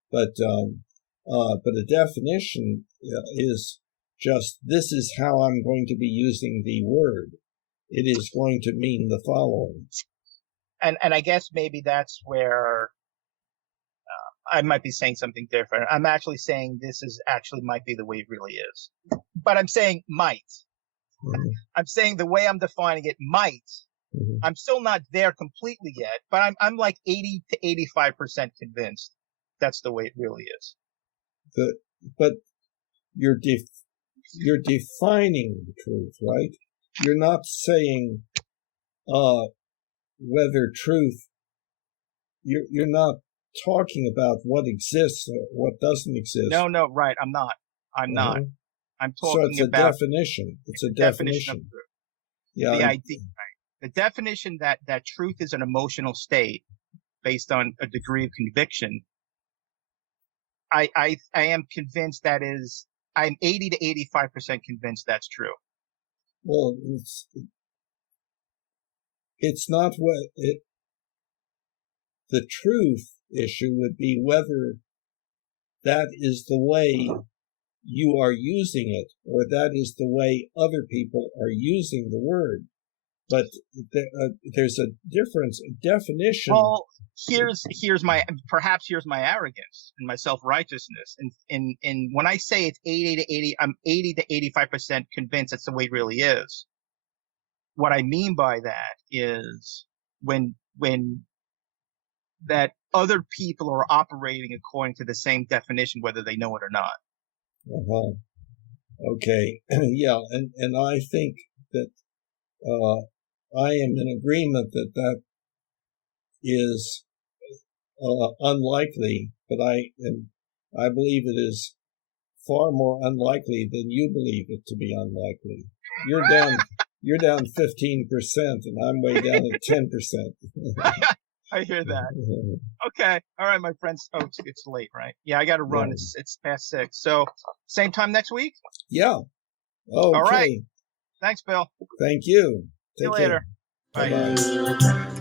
But a definition is just, this is how I'm going to be using the word. It is going to mean the following. And I guess maybe that's where I might be saying something different. I'm actually saying this is actually might be the way it really is. But I'm saying might. Mm-hmm. I'm saying the way I'm defining it might. Mm-hmm. I'm still not there completely yet, but I'm like 80 to 85% convinced that's the way it really is. But you're defining the truth, right? You're not saying whether truth. You're not talking about what exists or what doesn't exist. No, right. I'm not. Mm-hmm. I'm talking about definition. It's a definition. Of truth. Yeah. The idea, right? The definition that truth is an emotional state based on a degree of conviction. I am convinced that is. I'm 80 to 85% convinced that's true. Well, it's not what it. The truth issue would be whether that is the way you are using it, or that is the way other people are using the word. But there's a difference, a definition. Well, here's my arrogance and my self-righteousness. And when I say it's 80 to 85% convinced that's the way it really is. What I mean by that is when that other people are operating according to the same definition, whether they know it or not. Uh-huh. Okay. Yeah. And I think that, I am in agreement that is, unlikely, but I believe it is far more unlikely than you believe it to be unlikely. You're down 15% and I'm way down at 10%. I hear that. Okay. All right, my friends. Oh, it's late, right? Yeah, I got to run. Yeah. It's past 6. So same time next week? Yeah. Okay. All right. Thanks, Bill. Thank you. See you later. Bye-bye.